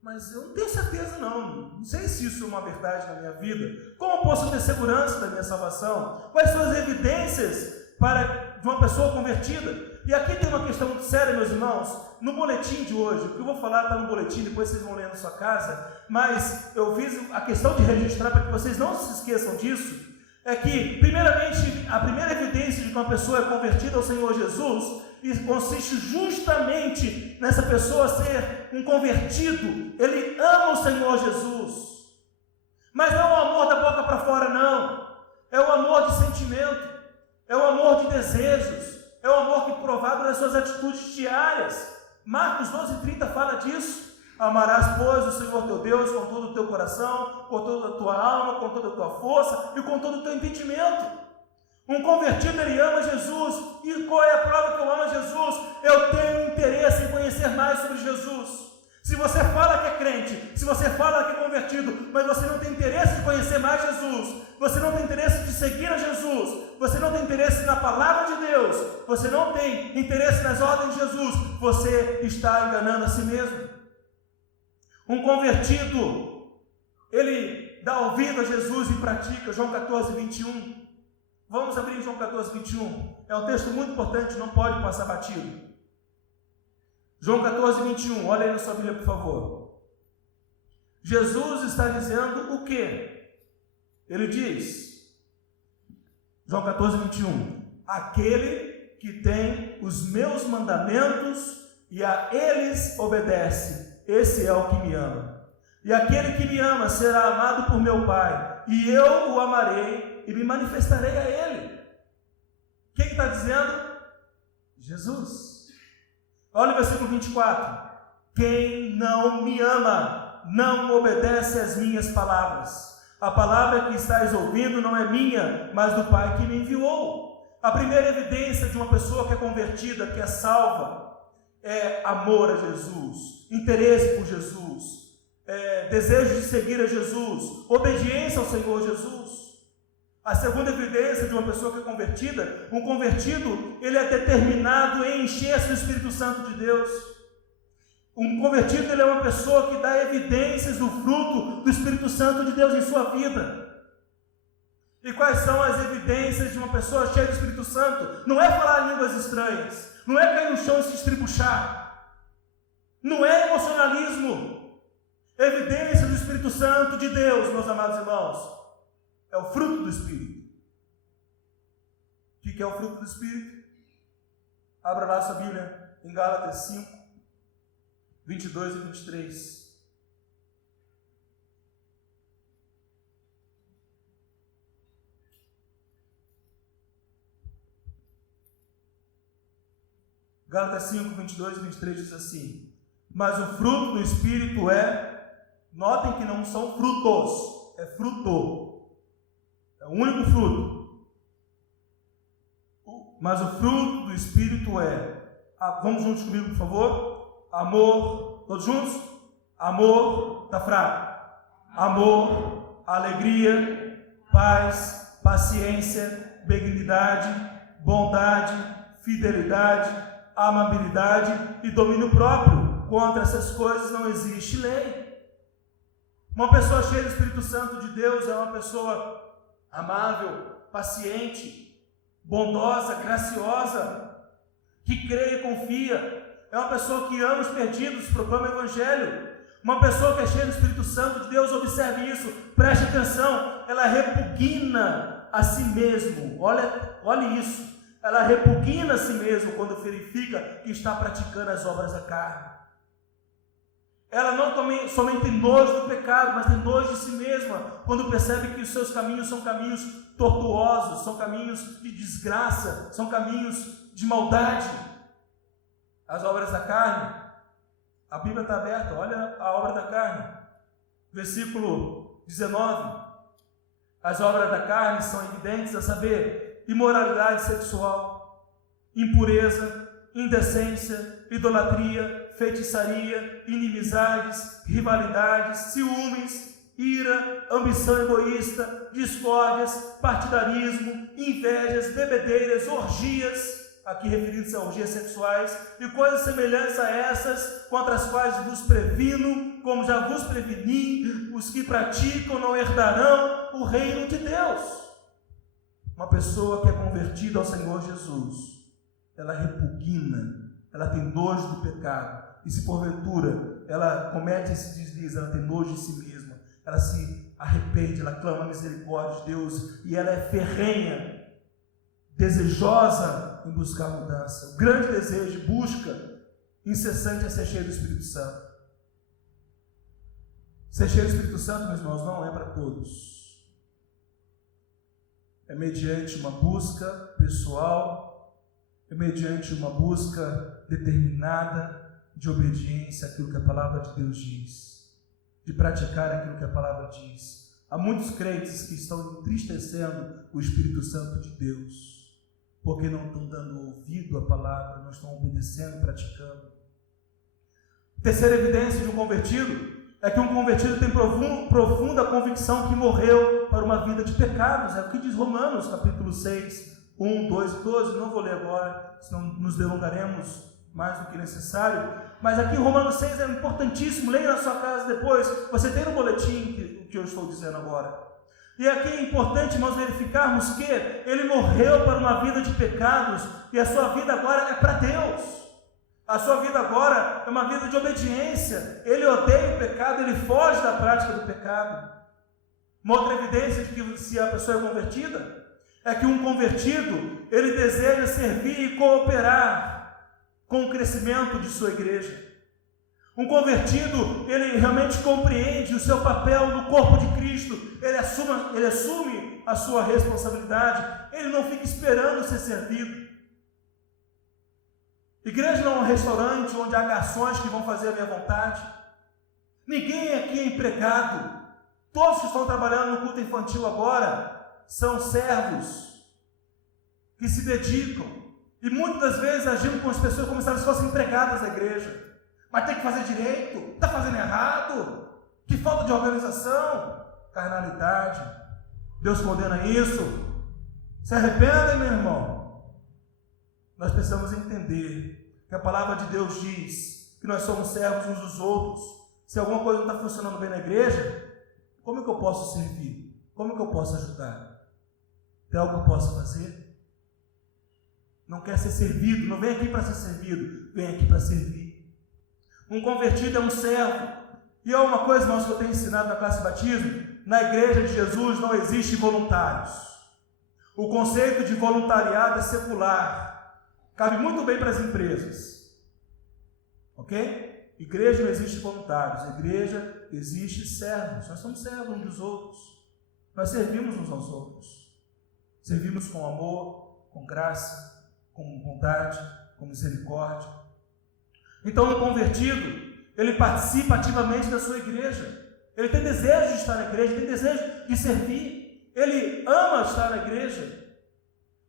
Mas eu não tenho certeza não sei se isso é uma verdade na minha vida. Como eu posso ter segurança da minha salvação? Quais são as evidências de uma pessoa convertida? E aqui tem uma questão muito séria, meus irmãos. No boletim de hoje, o que eu vou falar está no boletim, depois vocês vão ler na sua casa, mas eu fiz a questão de registrar para que vocês não se esqueçam disso. É que, primeiramente, a primeira evidência de que uma pessoa é convertida ao Senhor Jesus consiste justamente nessa pessoa ser um convertido. Ele ama o Senhor Jesus, mas não é o amor da boca para fora, não. É o amor de sentimento, é o amor de desejos, é o amor que provado nas suas atitudes diárias. Marcos 12:30 fala disso. Amarás, pois, o Senhor teu Deus com todo o teu coração, com toda a tua alma, com toda a tua força e com todo o teu entendimento. Um convertido, ele ama Jesus. E qual é a prova que eu amo Jesus? Eu tenho interesse em conhecer mais sobre Jesus. Se você fala que é crente, se você fala que é convertido, mas você não tem interesse de conhecer mais Jesus, você não tem interesse de seguir a Jesus, você não tem interesse na palavra de Deus, você não tem interesse nas ordens de Jesus, você está enganando a si mesmo. Um convertido, ele dá ouvido a Jesus e pratica. João 14:21. Vamos abrir João 14:21. É um texto muito importante, não pode passar batido. João 14:21. Olha aí na sua Bíblia, por favor. Jesus está dizendo o quê? Ele diz, João 14:21. Aquele que tem os meus mandamentos e a eles obedece, esse é o que me ama. E aquele que me ama será amado por meu Pai, e eu o amarei e me manifestarei a ele. Quem está dizendo? Jesus. Olha o versículo 24. Quem não me ama, não obedece às minhas palavras. A palavra que estáis ouvindo não é minha, mas do Pai que me enviou. A primeira evidência de uma pessoa que é convertida, que é salva, é amor a Jesus, interesse por Jesus, desejo de seguir a Jesus, obediência ao Senhor Jesus. A segunda evidência de uma pessoa que é convertida, um convertido, ele é determinado em encher-se do Espírito Santo de Deus. Um convertido, ele é uma pessoa que dá evidências do fruto do Espírito Santo de Deus em sua vida. E quais são as evidências de uma pessoa cheia do Espírito Santo? Não é falar línguas estranhas, não é cair no chão e se estribuchar, não é emocionalismo. Evidência do Espírito Santo de Deus, meus amados irmãos, é o fruto do Espírito. O que é o fruto do Espírito? Abra lá sua Bíblia em Gálatas 5, 22 e 23. Gálatas 5, 22 e 23 diz assim: mas o fruto do Espírito notem que não são frutos, é fruto, é o único fruto. Mas o fruto do Espírito vamos juntos comigo, por favor? Amor, todos juntos? Amor, tá fraco. Amor, alegria, paz, paciência, benignidade, bondade, fidelidade, amabilidade e domínio próprio. Contra essas coisas não existe lei. Uma pessoa cheia do Espírito Santo de Deus é uma pessoa amável, paciente, bondosa, graciosa, que crê e confia. É uma pessoa que ama os perdidos, proclama o Evangelho. Uma pessoa que é cheia do Espírito Santo de Deus, observe isso, preste atenção, ela repugna a si mesmo. Olhe isso. Ela repugna a si mesmo quando verifica que está praticando as obras da carne. Ela não somente tem nojo do pecado, mas tem nojo de si mesma, quando percebe que os seus caminhos são caminhos tortuosos, são caminhos de desgraça, são caminhos de maldade. As obras da carne, a Bíblia está aberta, olha a obra da carne. Versículo 19. As obras da carne são evidentes, a saber, imoralidade sexual, impureza, indecência, idolatria, feitiçaria, inimizades, rivalidades, ciúmes, ira, ambição egoísta, discórdias, partidarismo, invejas, bebedeiras, orgias, aqui referindo-se a orgias sexuais, e coisas semelhantes a essas, contra as quais vos previno, como já vos preveni, os que praticam não herdarão o reino de Deus. Uma pessoa que é convertida ao Senhor Jesus, ela repugna, ela tem nojo do pecado, e se porventura ela comete esse deslize, ela tem nojo de si mesma, ela se arrepende, ela clama a misericórdia de Deus, e ela é ferrenha, desejosa em buscar mudança. O grande desejo, busca incessante é ser cheio do Espírito Santo. Ser cheio do Espírito Santo, meus irmãos, não é para todos. É mediante uma busca pessoal, é mediante uma busca determinada de obediência àquilo que a palavra de Deus diz, de praticar aquilo que a palavra diz. Há muitos crentes que estão entristecendo o Espírito Santo de Deus, porque não estão dando ouvido à palavra, não estão obedecendo, praticando. Terceira evidência de um convertido é que um convertido tem profunda convicção que morreu para uma vida de pecados. É o que diz Romanos, capítulo 6, 1, 2 e 12. Não vou ler agora, senão nos delongaremos mais do que necessário. Mas aqui em Romanos 6 é importantíssimo, leia na sua casa depois. Você tem no boletim o que eu estou dizendo agora. E aqui é importante nós verificarmos que ele morreu para uma vida de pecados e a sua vida agora é para Deus. A sua vida agora é uma vida de obediência. Ele odeia o pecado, ele foge da prática do pecado. Uma outra evidência de que se a pessoa é convertida é que um convertido, ele deseja servir e cooperar com o crescimento de sua igreja. Um convertido, ele realmente compreende o seu papel no corpo de Cristo, ele assume a sua responsabilidade, ele não fica esperando ser servido. Igreja não é um restaurante onde há garçons que vão fazer a minha vontade. Ninguém aqui é empregado. Todos que estão trabalhando no culto infantil agora são servos que se dedicam e muitas das vezes agimos com as pessoas como se elas fossem empregadas da igreja. Mas tem que fazer direito, está fazendo errado, que falta de organização, carnalidade. Deus condena isso. Se arrependem, meu irmão. Nós precisamos entender que a palavra de Deus diz que nós somos servos uns dos outros. Se alguma coisa não está funcionando bem na igreja, como é que eu posso servir? Como é que eu posso ajudar? Tem algo que eu possa fazer? Não quer ser servido, não vem aqui para ser servido, vem aqui para servir. Um convertido é um servo. E é uma coisa, irmãos, que eu tenho ensinado na classe de batismo: na igreja de Jesus não existe voluntários. O conceito de voluntariado é secular. Cabe muito bem para as empresas. Ok? Igreja não existe voluntários, igreja existe servos. Nós somos servos uns dos outros. Nós servimos uns aos outros. Servimos com amor, com graça, com bondade, com misericórdia. Então, o convertido, ele participa ativamente da sua igreja. Ele tem desejo de estar na igreja, tem desejo de servir. Ele ama estar na igreja.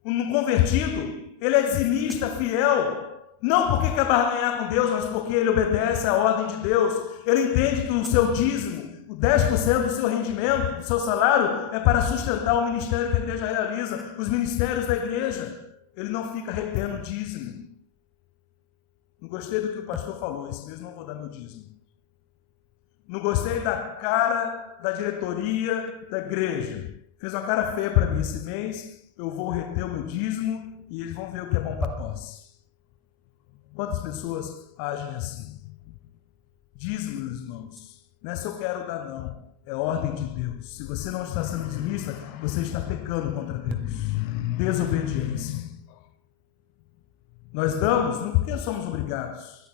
Um convertido, ele é dizimista, fiel, não porque quer barganhar com Deus, mas porque ele obedece à ordem de Deus. Ele entende que o seu dízimo, o 10% do seu rendimento, do seu salário, é para sustentar o ministério que a igreja realiza, os ministérios da igreja. Ele não fica retendo dízimo. Não gostei do que o pastor falou, esse mês não vou dar meu dízimo. Não gostei da cara da diretoria da igreja. Fez uma cara feia para mim esse mês, eu vou reter o meu dízimo e eles vão ver o que é bom para tosse. Quantas pessoas agem assim? Dízimo, meus irmãos, não é se eu quero dar, não. É ordem de Deus. Se você não está sendo dizimista, você está pecando contra Deus. Desobediência. Nós damos não porque somos obrigados,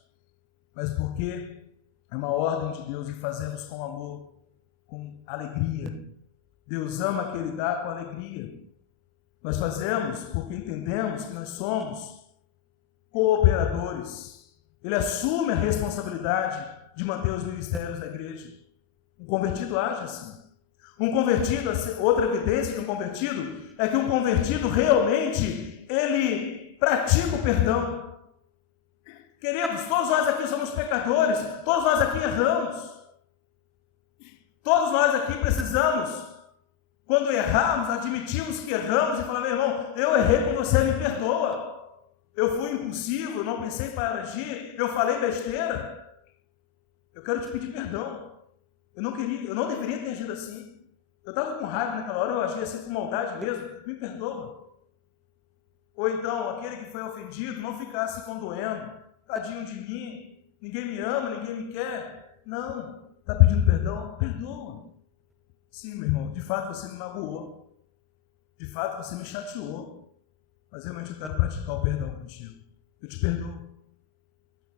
mas porque é uma ordem de Deus e fazemos com amor, com alegria. Deus ama que Ele dá com alegria. Nós fazemos porque entendemos que nós somos cooperadores. Ele assume a responsabilidade de manter os ministérios da igreja. Um convertido age assim. Um convertido, outra evidência de um convertido é que um convertido realmente, ele pratica o perdão. Queridos, todos nós aqui somos pecadores, todos nós aqui erramos. Todos nós aqui precisamos, quando errarmos, admitirmos que erramos e falar: meu irmão, eu errei com você, me perdoa. Eu fui impulsivo, eu não pensei para agir, eu falei besteira. Eu quero te pedir perdão. Eu não deveria ter agido assim. Eu estava com raiva naquela hora, eu agi assim com maldade mesmo. Me perdoa. Ou então, aquele que foi ofendido não ficasse condoendo. Tadinho de mim, ninguém me ama, ninguém me quer. Não, está pedindo perdão? Perdoa. Sim, meu irmão, de fato você me magoou. De fato você me chateou. Mas realmente eu quero praticar o perdão contigo. Eu te perdoo.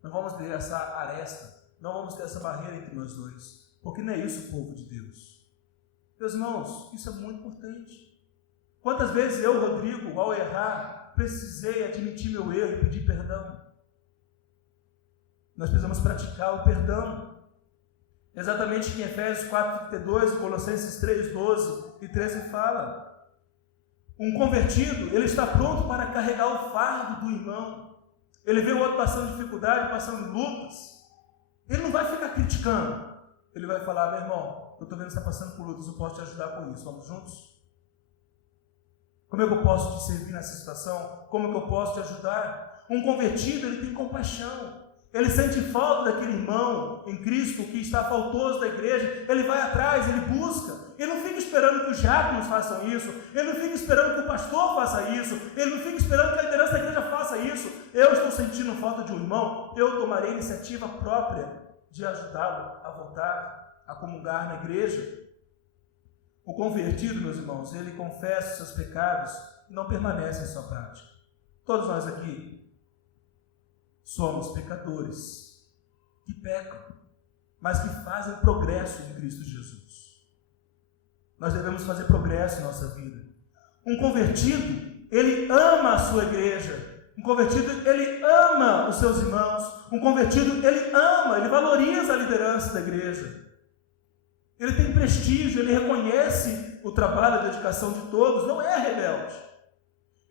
Não vamos ter essa aresta, não vamos ter essa barreira entre nós dois. Porque não é isso o povo de Deus. Meus irmãos, isso é muito importante. Quantas vezes eu, Rodrigo, ao errar, precisei admitir meu erro e pedir perdão? Nós precisamos praticar o perdão. Exatamente em Efésios 4:32, Colossenses 3:12 e 13 fala. Um convertido, ele está pronto para carregar o fardo do irmão. Ele vê o outro passando dificuldade, passando lutas. Ele não vai ficar criticando. Ele vai falar: meu irmão, eu estou vendo que você está passando por lutas, eu posso te ajudar com isso. Vamos juntos? Como é que eu posso te servir nessa situação? Como é que eu posso te ajudar? Um convertido, ele tem compaixão. Ele sente falta daquele irmão em Cristo que está faltoso da igreja. Ele vai atrás, ele busca. Ele não fica esperando que os diáconos façam isso. Ele não fica esperando que o pastor faça isso. Ele não fica esperando que a liderança da igreja faça isso. Eu estou sentindo falta de um irmão. Eu tomarei iniciativa própria de ajudá-lo a voltar a comungar na igreja. O convertido, meus irmãos, ele confessa os seus pecados e não permanece em sua prática. Todos nós aqui somos pecadores que pecam, mas que fazem progresso em Cristo Jesus. Nós devemos fazer progresso em nossa vida. Um convertido, ele ama a sua igreja. Um convertido, ele ama os seus irmãos. Um convertido, ele ama, ele valoriza a liderança da igreja. Ele tem prestígio, ele reconhece o trabalho, a dedicação de todos, não é rebelde.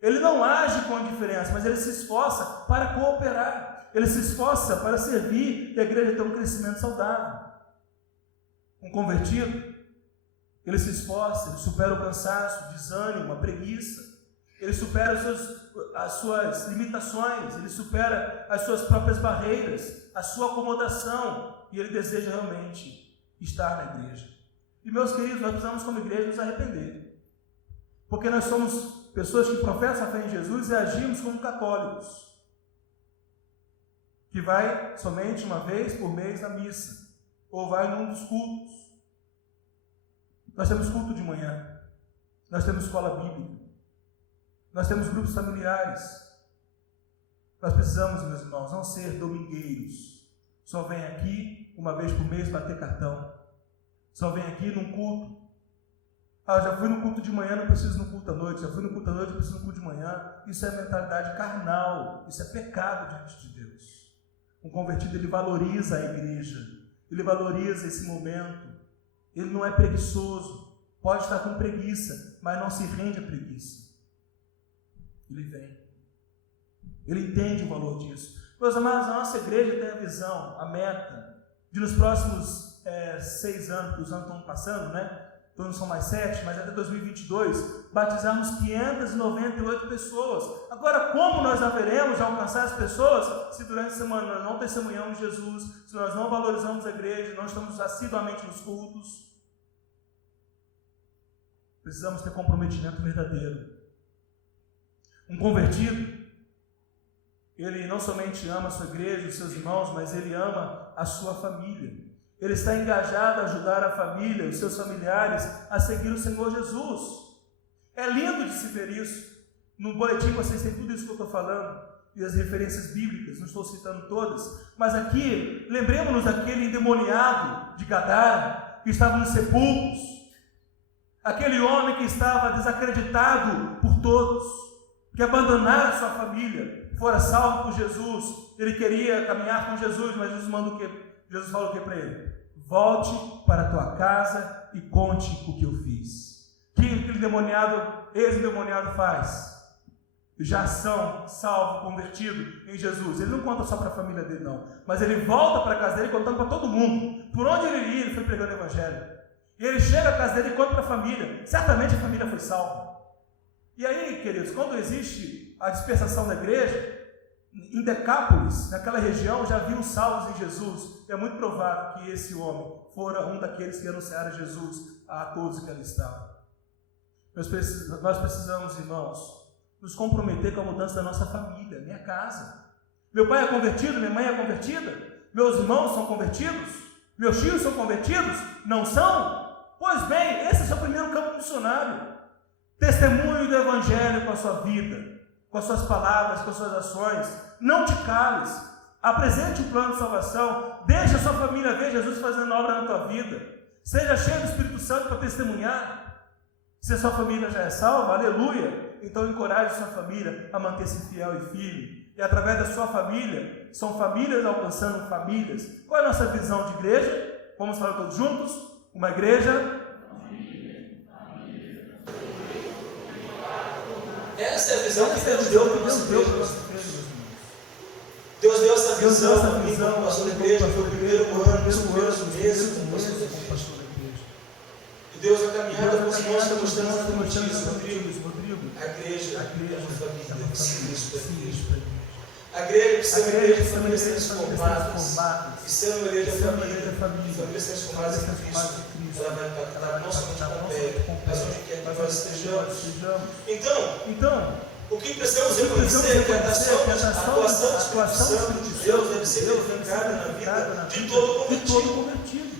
Ele não age com indiferença, mas ele se esforça para cooperar. Ele se esforça para servir e a igreja ter um crescimento saudável. Um convertido, ele se esforça, ele supera o cansaço, o desânimo, a preguiça. Ele supera as suas limitações, ele supera as suas próprias barreiras, a sua acomodação, e ele deseja realmente estar na igreja. E meus queridos, nós precisamos como igreja nos arrepender. Porque nós somos pessoas que professam a fé em Jesus e agimos como católicos. Que vai somente uma vez por mês na missa. Ou vai num dos cultos. Nós temos culto de manhã. Nós temos escola bíblica. Nós temos grupos familiares. Nós precisamos, meus irmãos, não ser domingueiros. Só vem aqui uma vez por mês bater cartão. Só vem aqui num culto. Já fui no culto de manhã, não preciso no culto à noite. Já fui no culto à noite, não preciso no culto de manhã. Isso é mentalidade carnal. Isso é pecado diante de Deus. Um convertido, ele valoriza a igreja. Ele valoriza esse momento. Ele não é preguiçoso. Pode estar com preguiça, mas não se rende à preguiça. Ele vem. Ele entende o valor disso. Meus amados, a nossa igreja tem a visão, a meta, de nos próximos 6 anos, que os anos estão passando, né? Então não são mais 7, mas até 2022, batizarmos 598 pessoas. Agora, como nós haveremos de alcançar as pessoas se durante a semana nós não testemunhamos Jesus, se nós não valorizamos a igreja, não estamos assiduamente nos cultos? Precisamos ter comprometimento verdadeiro. Um convertido, ele não somente ama a sua igreja, os seus irmãos, mas ele ama a sua família. Ele está engajado a ajudar a família, os seus familiares, a seguir o Senhor Jesus. É lindo de se ver isso. No boletim vocês têm tudo isso que eu estou falando, e as referências bíblicas, não estou citando todas, mas aqui, lembremos-nos daquele endemoniado de Gadara, que estava nos sepulcros, aquele homem que estava desacreditado por todos, que abandonara sua família, fora salvo por Jesus. Ele queria caminhar com Jesus, mas Jesus manda o quê? Jesus fala o que para ele? Volte para a tua casa e conte o que eu fiz. O que aquele ex-endemoniado faz? Já são salvo, convertido em Jesus. Ele não conta só para a família dele, não. Mas ele volta para a casa dele contando para todo mundo. Por onde ele ia, ele foi pregando o evangelho. E ele chega à casa dele e conta para a família. Certamente a família foi salva. E aí, queridos, quando existe a dispersação da igreja, em Decápolis, naquela região, já haviam salvos em Jesus. É muito provável que esse homem fora um daqueles que anunciaram Jesus a todos que ali estavam. Nós precisamos, irmãos, nos comprometer com a mudança da nossa família, minha casa. Meu pai é convertido, minha mãe é convertida, meus irmãos são convertidos, meus filhos são convertidos? Não são? Pois bem, esse é o seu primeiro campo missionário. Testemunho do Evangelho com a sua vida, com as suas palavras, com as suas ações. Não te cales, apresente o plano de salvação, deixe a sua família ver Jesus fazendo obra na tua vida, seja cheio do Espírito Santo para testemunhar. Se a sua família já é salva, aleluia, então encoraje a sua família a manter-se fiel e firme, e através da sua família, são famílias alcançando famílias. Qual é a nossa visão de igreja? Vamos falar todos juntos? Uma igreja... Essa é a visão que Deus deu para a nossa igreja. Deus deu essa visão para mim como pastor da igreja. Foi o primeiro ano, os primeiros meses como pastor da igreja. E Deus, a caminhada com os irmãos, está mostrando exatamente isso, Rodrigo. A igreja é uma família, Cristo é igreja. A igreja precisa ser uma igreja de famílias transformadas. E ser uma igreja de famílias transformadas em Cristo. Ela vai impactar não somente com o pé, mas onde quer que nós estejamos. Então, o que precisamos reconhecer é que a atuação do Espírito Santo de Deus deve ser verificada na vida de todo convertido.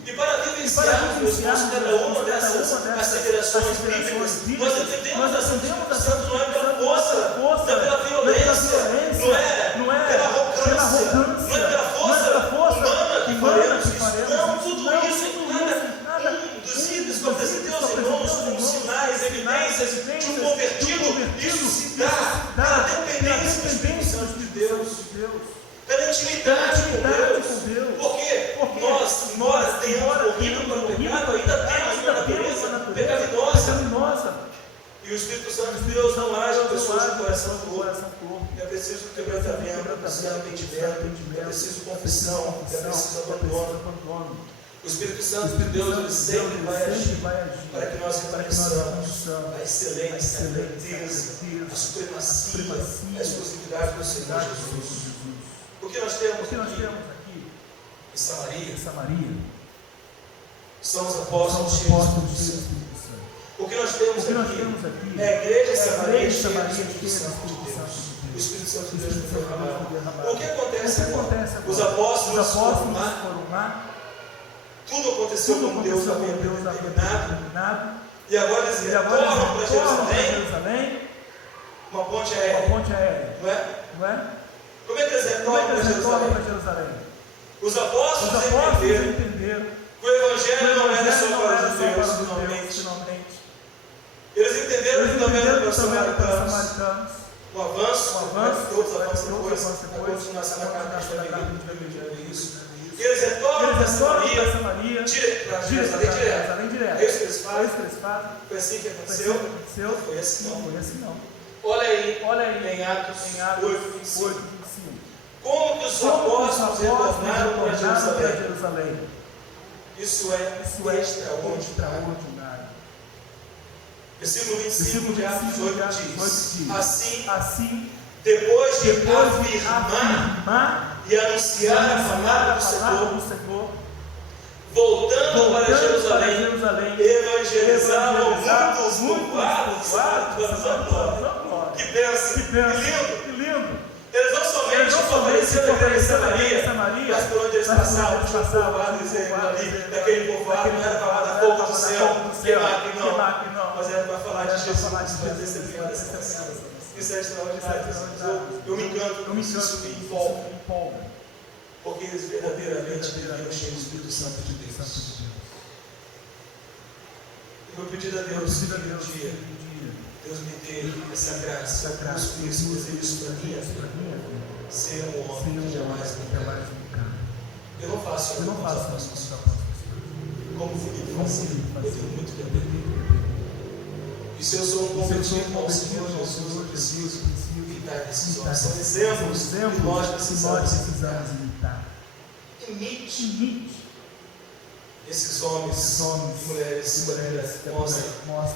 E para vivenciarmos, meus irmãos, cada uma dessas acelerações bíblicas, nós entendemos a ação do Espírito Santo não é pela força, não é pela violência, não é pela arrogância, não é pela força humana que faremos isso. Não, tudo isso dos ídolos que apresentamos, irmãos, como sinais, evidências de um convertido, isso se dá pela dependência do Espírito Santo de Deus, pela intimidade com Deus, porque nós, embora tenhamos corrido para o pecado, ainda temos uma natureza pecaminosa. E o Espírito Santo de Deus não age em pessoas de coração torto. É preciso quebrantamento, é preciso arrependimento, é preciso confissão, é preciso abandono. O Espírito Santo de Deus ele sempre vai agir para que nós reconheçamos a excelência, a grandeza, a supremacia, a exclusividade do Senhor Jesus. O que nós temos aqui em Samaria são os apóstolos cheios do Espírito Santo. O que nós temos aqui é a igreja de Samaria cheia do Espírito Santo de Deus. O Espírito Santo de Deus foi derramado. O que acontece agora? Os apóstolos foram lá. Tudo aconteceu como Deus havia determinado. E agora eles retornam para Jerusalém. Uma ponte aérea. Não é? Como é que eles retornam para Jerusalém? Os apóstolos entenderam que o Evangelho não era só para os judeus, finalmente. Eles entenderam que também era para os samaritanos. O avanço, todos avançam depois, a continuação da carta de família, isso. E eles retornam para Samaria, para Jerusalém direto. É isso que eles fazem? Foi assim que aconteceu? Não foi assim não. Olha aí em Atos 8:25. Como que os apóstolos retornaram para Jerusalém? Isso é extraordinário. Versículo 25 de Atos 8 diz: Assim, depois de afirmar e anunciar a palavra do Senhor, voltando para Jerusalém, evangelizavam muitos povoados. Que bênção, que lindo! Eles não somente fortaleceram a igreja de Samaria, mas por onde eles passavam, tinha um povoado dizendo ali, daquele povoado não era para dar fogo do céu, queimar aqui não, mas era para falar de Jesus, para testemunhar dessa canção. Isso é extraordinário. Eu me encanto, isso me empolga, porque eles verdadeiramente viviam cheios do Espírito Santo de Deus. Eu vou pedir a Deus que um dia Deus me dê essa graça, fazer isso para mim, ser um homem que jamais me cai. Eu não faço isso. Como o Felipe fazia, eu tenho muito que aprender. E se eu sou um convertido ao Senhor Jesus, eu preciso imitar esses homens. São exemplos que nós precisamos imitar. Imite esses homens e mulheres que mostram.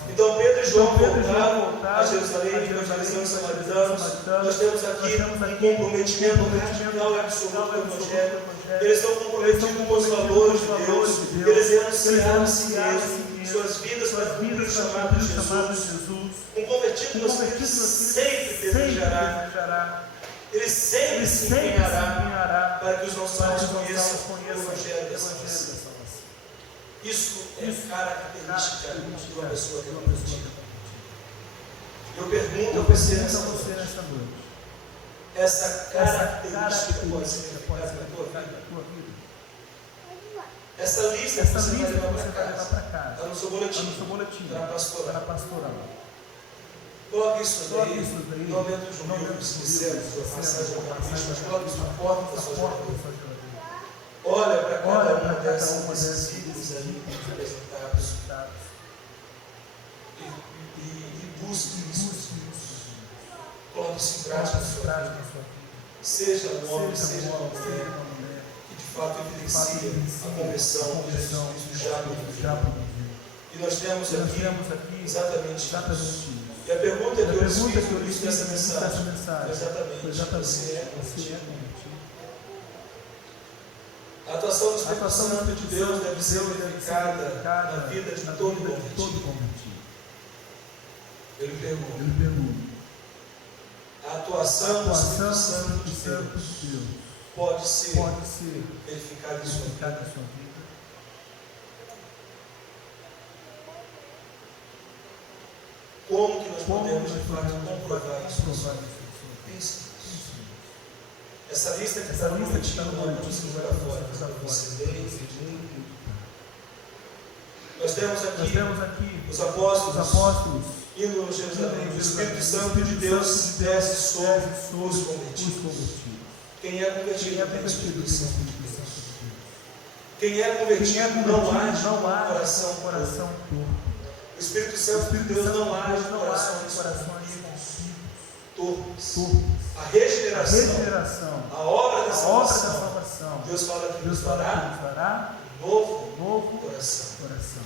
Então Pedro e João voltaram a Jerusalém, evangelizando os samaritanos. Nós temos aqui um comprometimento radical e absoluto com o Evangelho. Eles estão comprometidos com os valores de Deus. Eles renunciaram a si mesmos, suas vidas para cumprir o chamado de Jesus. Um convertido no Espírito sempre desejará. Ele sempre se empenhará para que os nossos irmãos conheçam o Evangelho da salvação. Isso é característica de uma pessoa convertida. Eu pergunto a você nessa noite: essa característica pode ser aplicada na tua vida? Essa lista que você vai levar para casa está no seu boletim, está na pastoral. Coloque isso daí, não dentro de um livro esquecendo sua passagem ao capricho, mas coloque isso na porta da sua geladeira. Olha para cada uma desses itens ali apresentados e busque isso. Coloque isso em prática na sua vida. Seja um homem, seja uma mulher que de fato evidencia a conversão de Jesus Cristo já produziu. E nós temos aqui exatamente isso. E a pergunta que eu fiz no início dessa mensagem foi exatamente: você é convertido? A atuação do Espírito Santo de Deus deve ser verificada na vida de todo convertido. Ele pergunta: a atuação do Espírito Santo de Deus pode ser verificada em sua vida? Como que nós podemos de fato comprovar isso? Pense. Essa lista que está no boletim, não precisa jogar fora, você lê. Nós temos aqui os apóstolos indo a Jerusalém. O Espírito Santo de Deus desce sobre os convertidos. Quem é convertido tem o Espírito Santo de Deus. Quem é convertido não age no coração torto. O Espírito Santo de Deus não age no coração tortos. A regeneração, a obra da salvação, Deus fala que nos dará novo coração.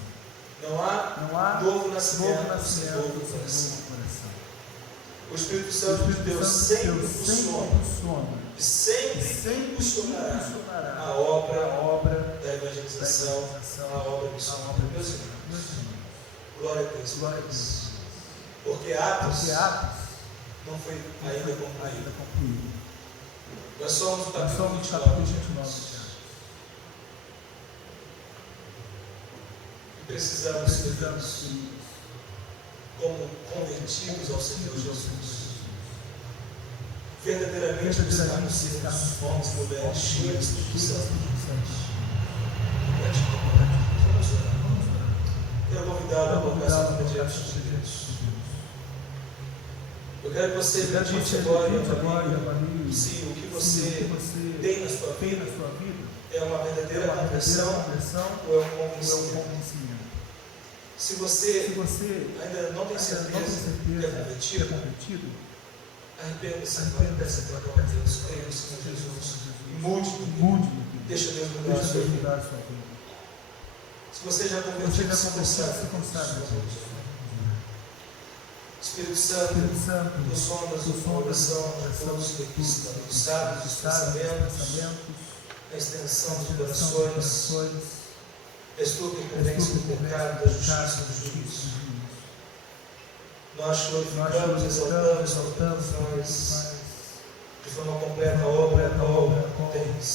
Não há novo nascimento sem novo coração. O Espírito Santo de Deus sempre impulsiona e sempre impulsionará a obra da evangelização, a obra missionária. Meus irmãos, glória a Deus. Porque Atos não foi ainda concluído. Nós somos no capítulo 29. E precisamos ser como convertidos ao Senhor Jesus. verdadeiramente buscarmos sermos homens e mulheres cheios do Espírito Santo. Vamos orar. Quero convidá-lo a colocar sua vida diante de Deus. Eu quero que você medite agora e avalie se o que você tem na sua vida é uma verdadeira conversão ou é um convencimento. Se você ainda não tem certeza que é convertido, arrependa-se agora dessa palavra de Deus, creia no Senhor Jesus e mude, deixa Deus mudar a sua vida. Se você já convertido, se consagra. Espírito Santo, nos sondas do coração de todos que aqui estão, dos sábios, dos pensamentos, a extensão dos corações, és tu que convence do pecado, da justiça e do juízo. Nós glorificamos, exaltamos, nós, de forma completa, a obra que tens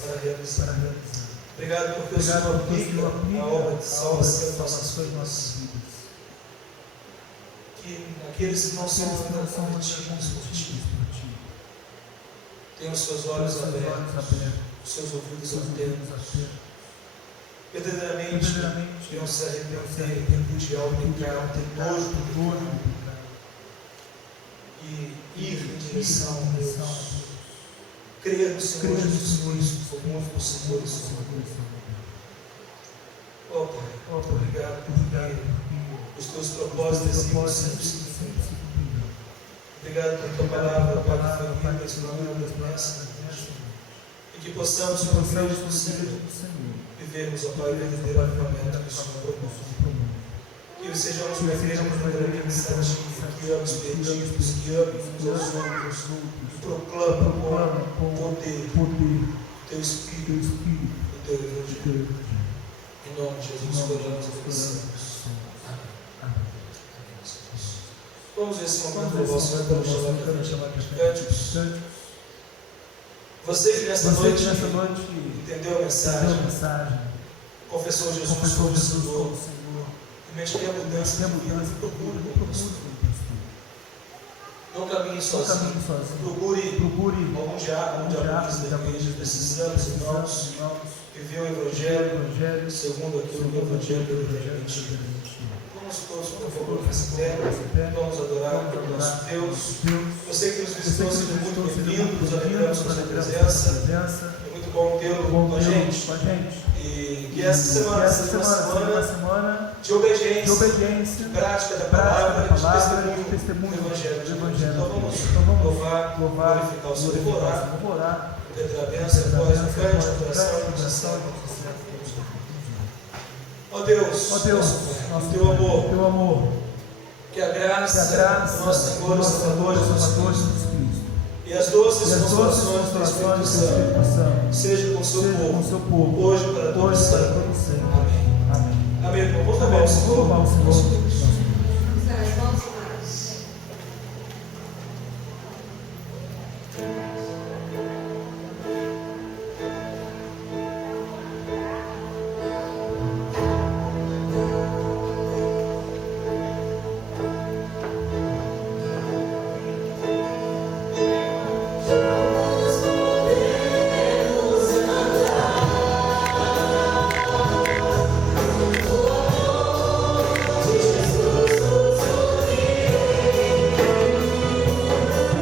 para realizar. Obrigado porque o Senhor aplica a obra de salvação em nossas vidas. Que aqueles que não são ainda convertidos por ti tenham os seus olhos abertos, os seus ouvidos atentos, verdadeiramente venham se arrepender, repudiar o pecado, ter nojo do pecado e ir em direção a Deus. Crer no Senhor Jesus Cristo como único Senhor e Salvador. Ó Pai, obrigado porque os teus propósitos sempre se cumpriram. Obrigado por tua palavra, Pai, que foi vida explanada nessa e que possamos, por meio do Senhor, vivermos, ó Pai, o verdadeiro avivamento que o Senhor propõe. Que sejamos uma igreja verdadeiramente sadia, que ame os perdidos, que ame uns aos outros, e proclama com poder o teu Espírito, o teu Evangelho. Em nome de Jesus, oramos e agradecemos. Amém. Vamos ver se momento louvar o Senhor para chamar de cânticos. Você que nesta noite entendeu a mensagem, confessou Jesus como Senhor, e mente que a mudança de vida, procure o pastor. Não caminhe sozinho. Procure algum diácono da igreja. Precisamos, irmãos, viver o Evangelho segundo aquilo que o Evangelho permite. Vamos todos, por favor, nessa terra, vamos adorar o nosso Deus. Você que nos visitou, seja muito bem-vindo, nos alegramos com a sua presença. É muito bom tê-lo com a gente. E que essa semana seja uma semana de obediência, de prática da palavra, de testemunho do Evangelho. Então vamos louvar, glorificar o Senhor, orar, pedir a bênção, após o cântico, oração e oração. Ó Deus, teu amor, que a graça do nosso Senhor e Salvador Jesus Cristo e as doces consolações do Espírito Santo sejam com o seu povo, hoje para todos sempre. Amém. Amém, irmão. Vamos louvar o Senhor. Nosso Deus. Vamos dar as mãos, amados. Thank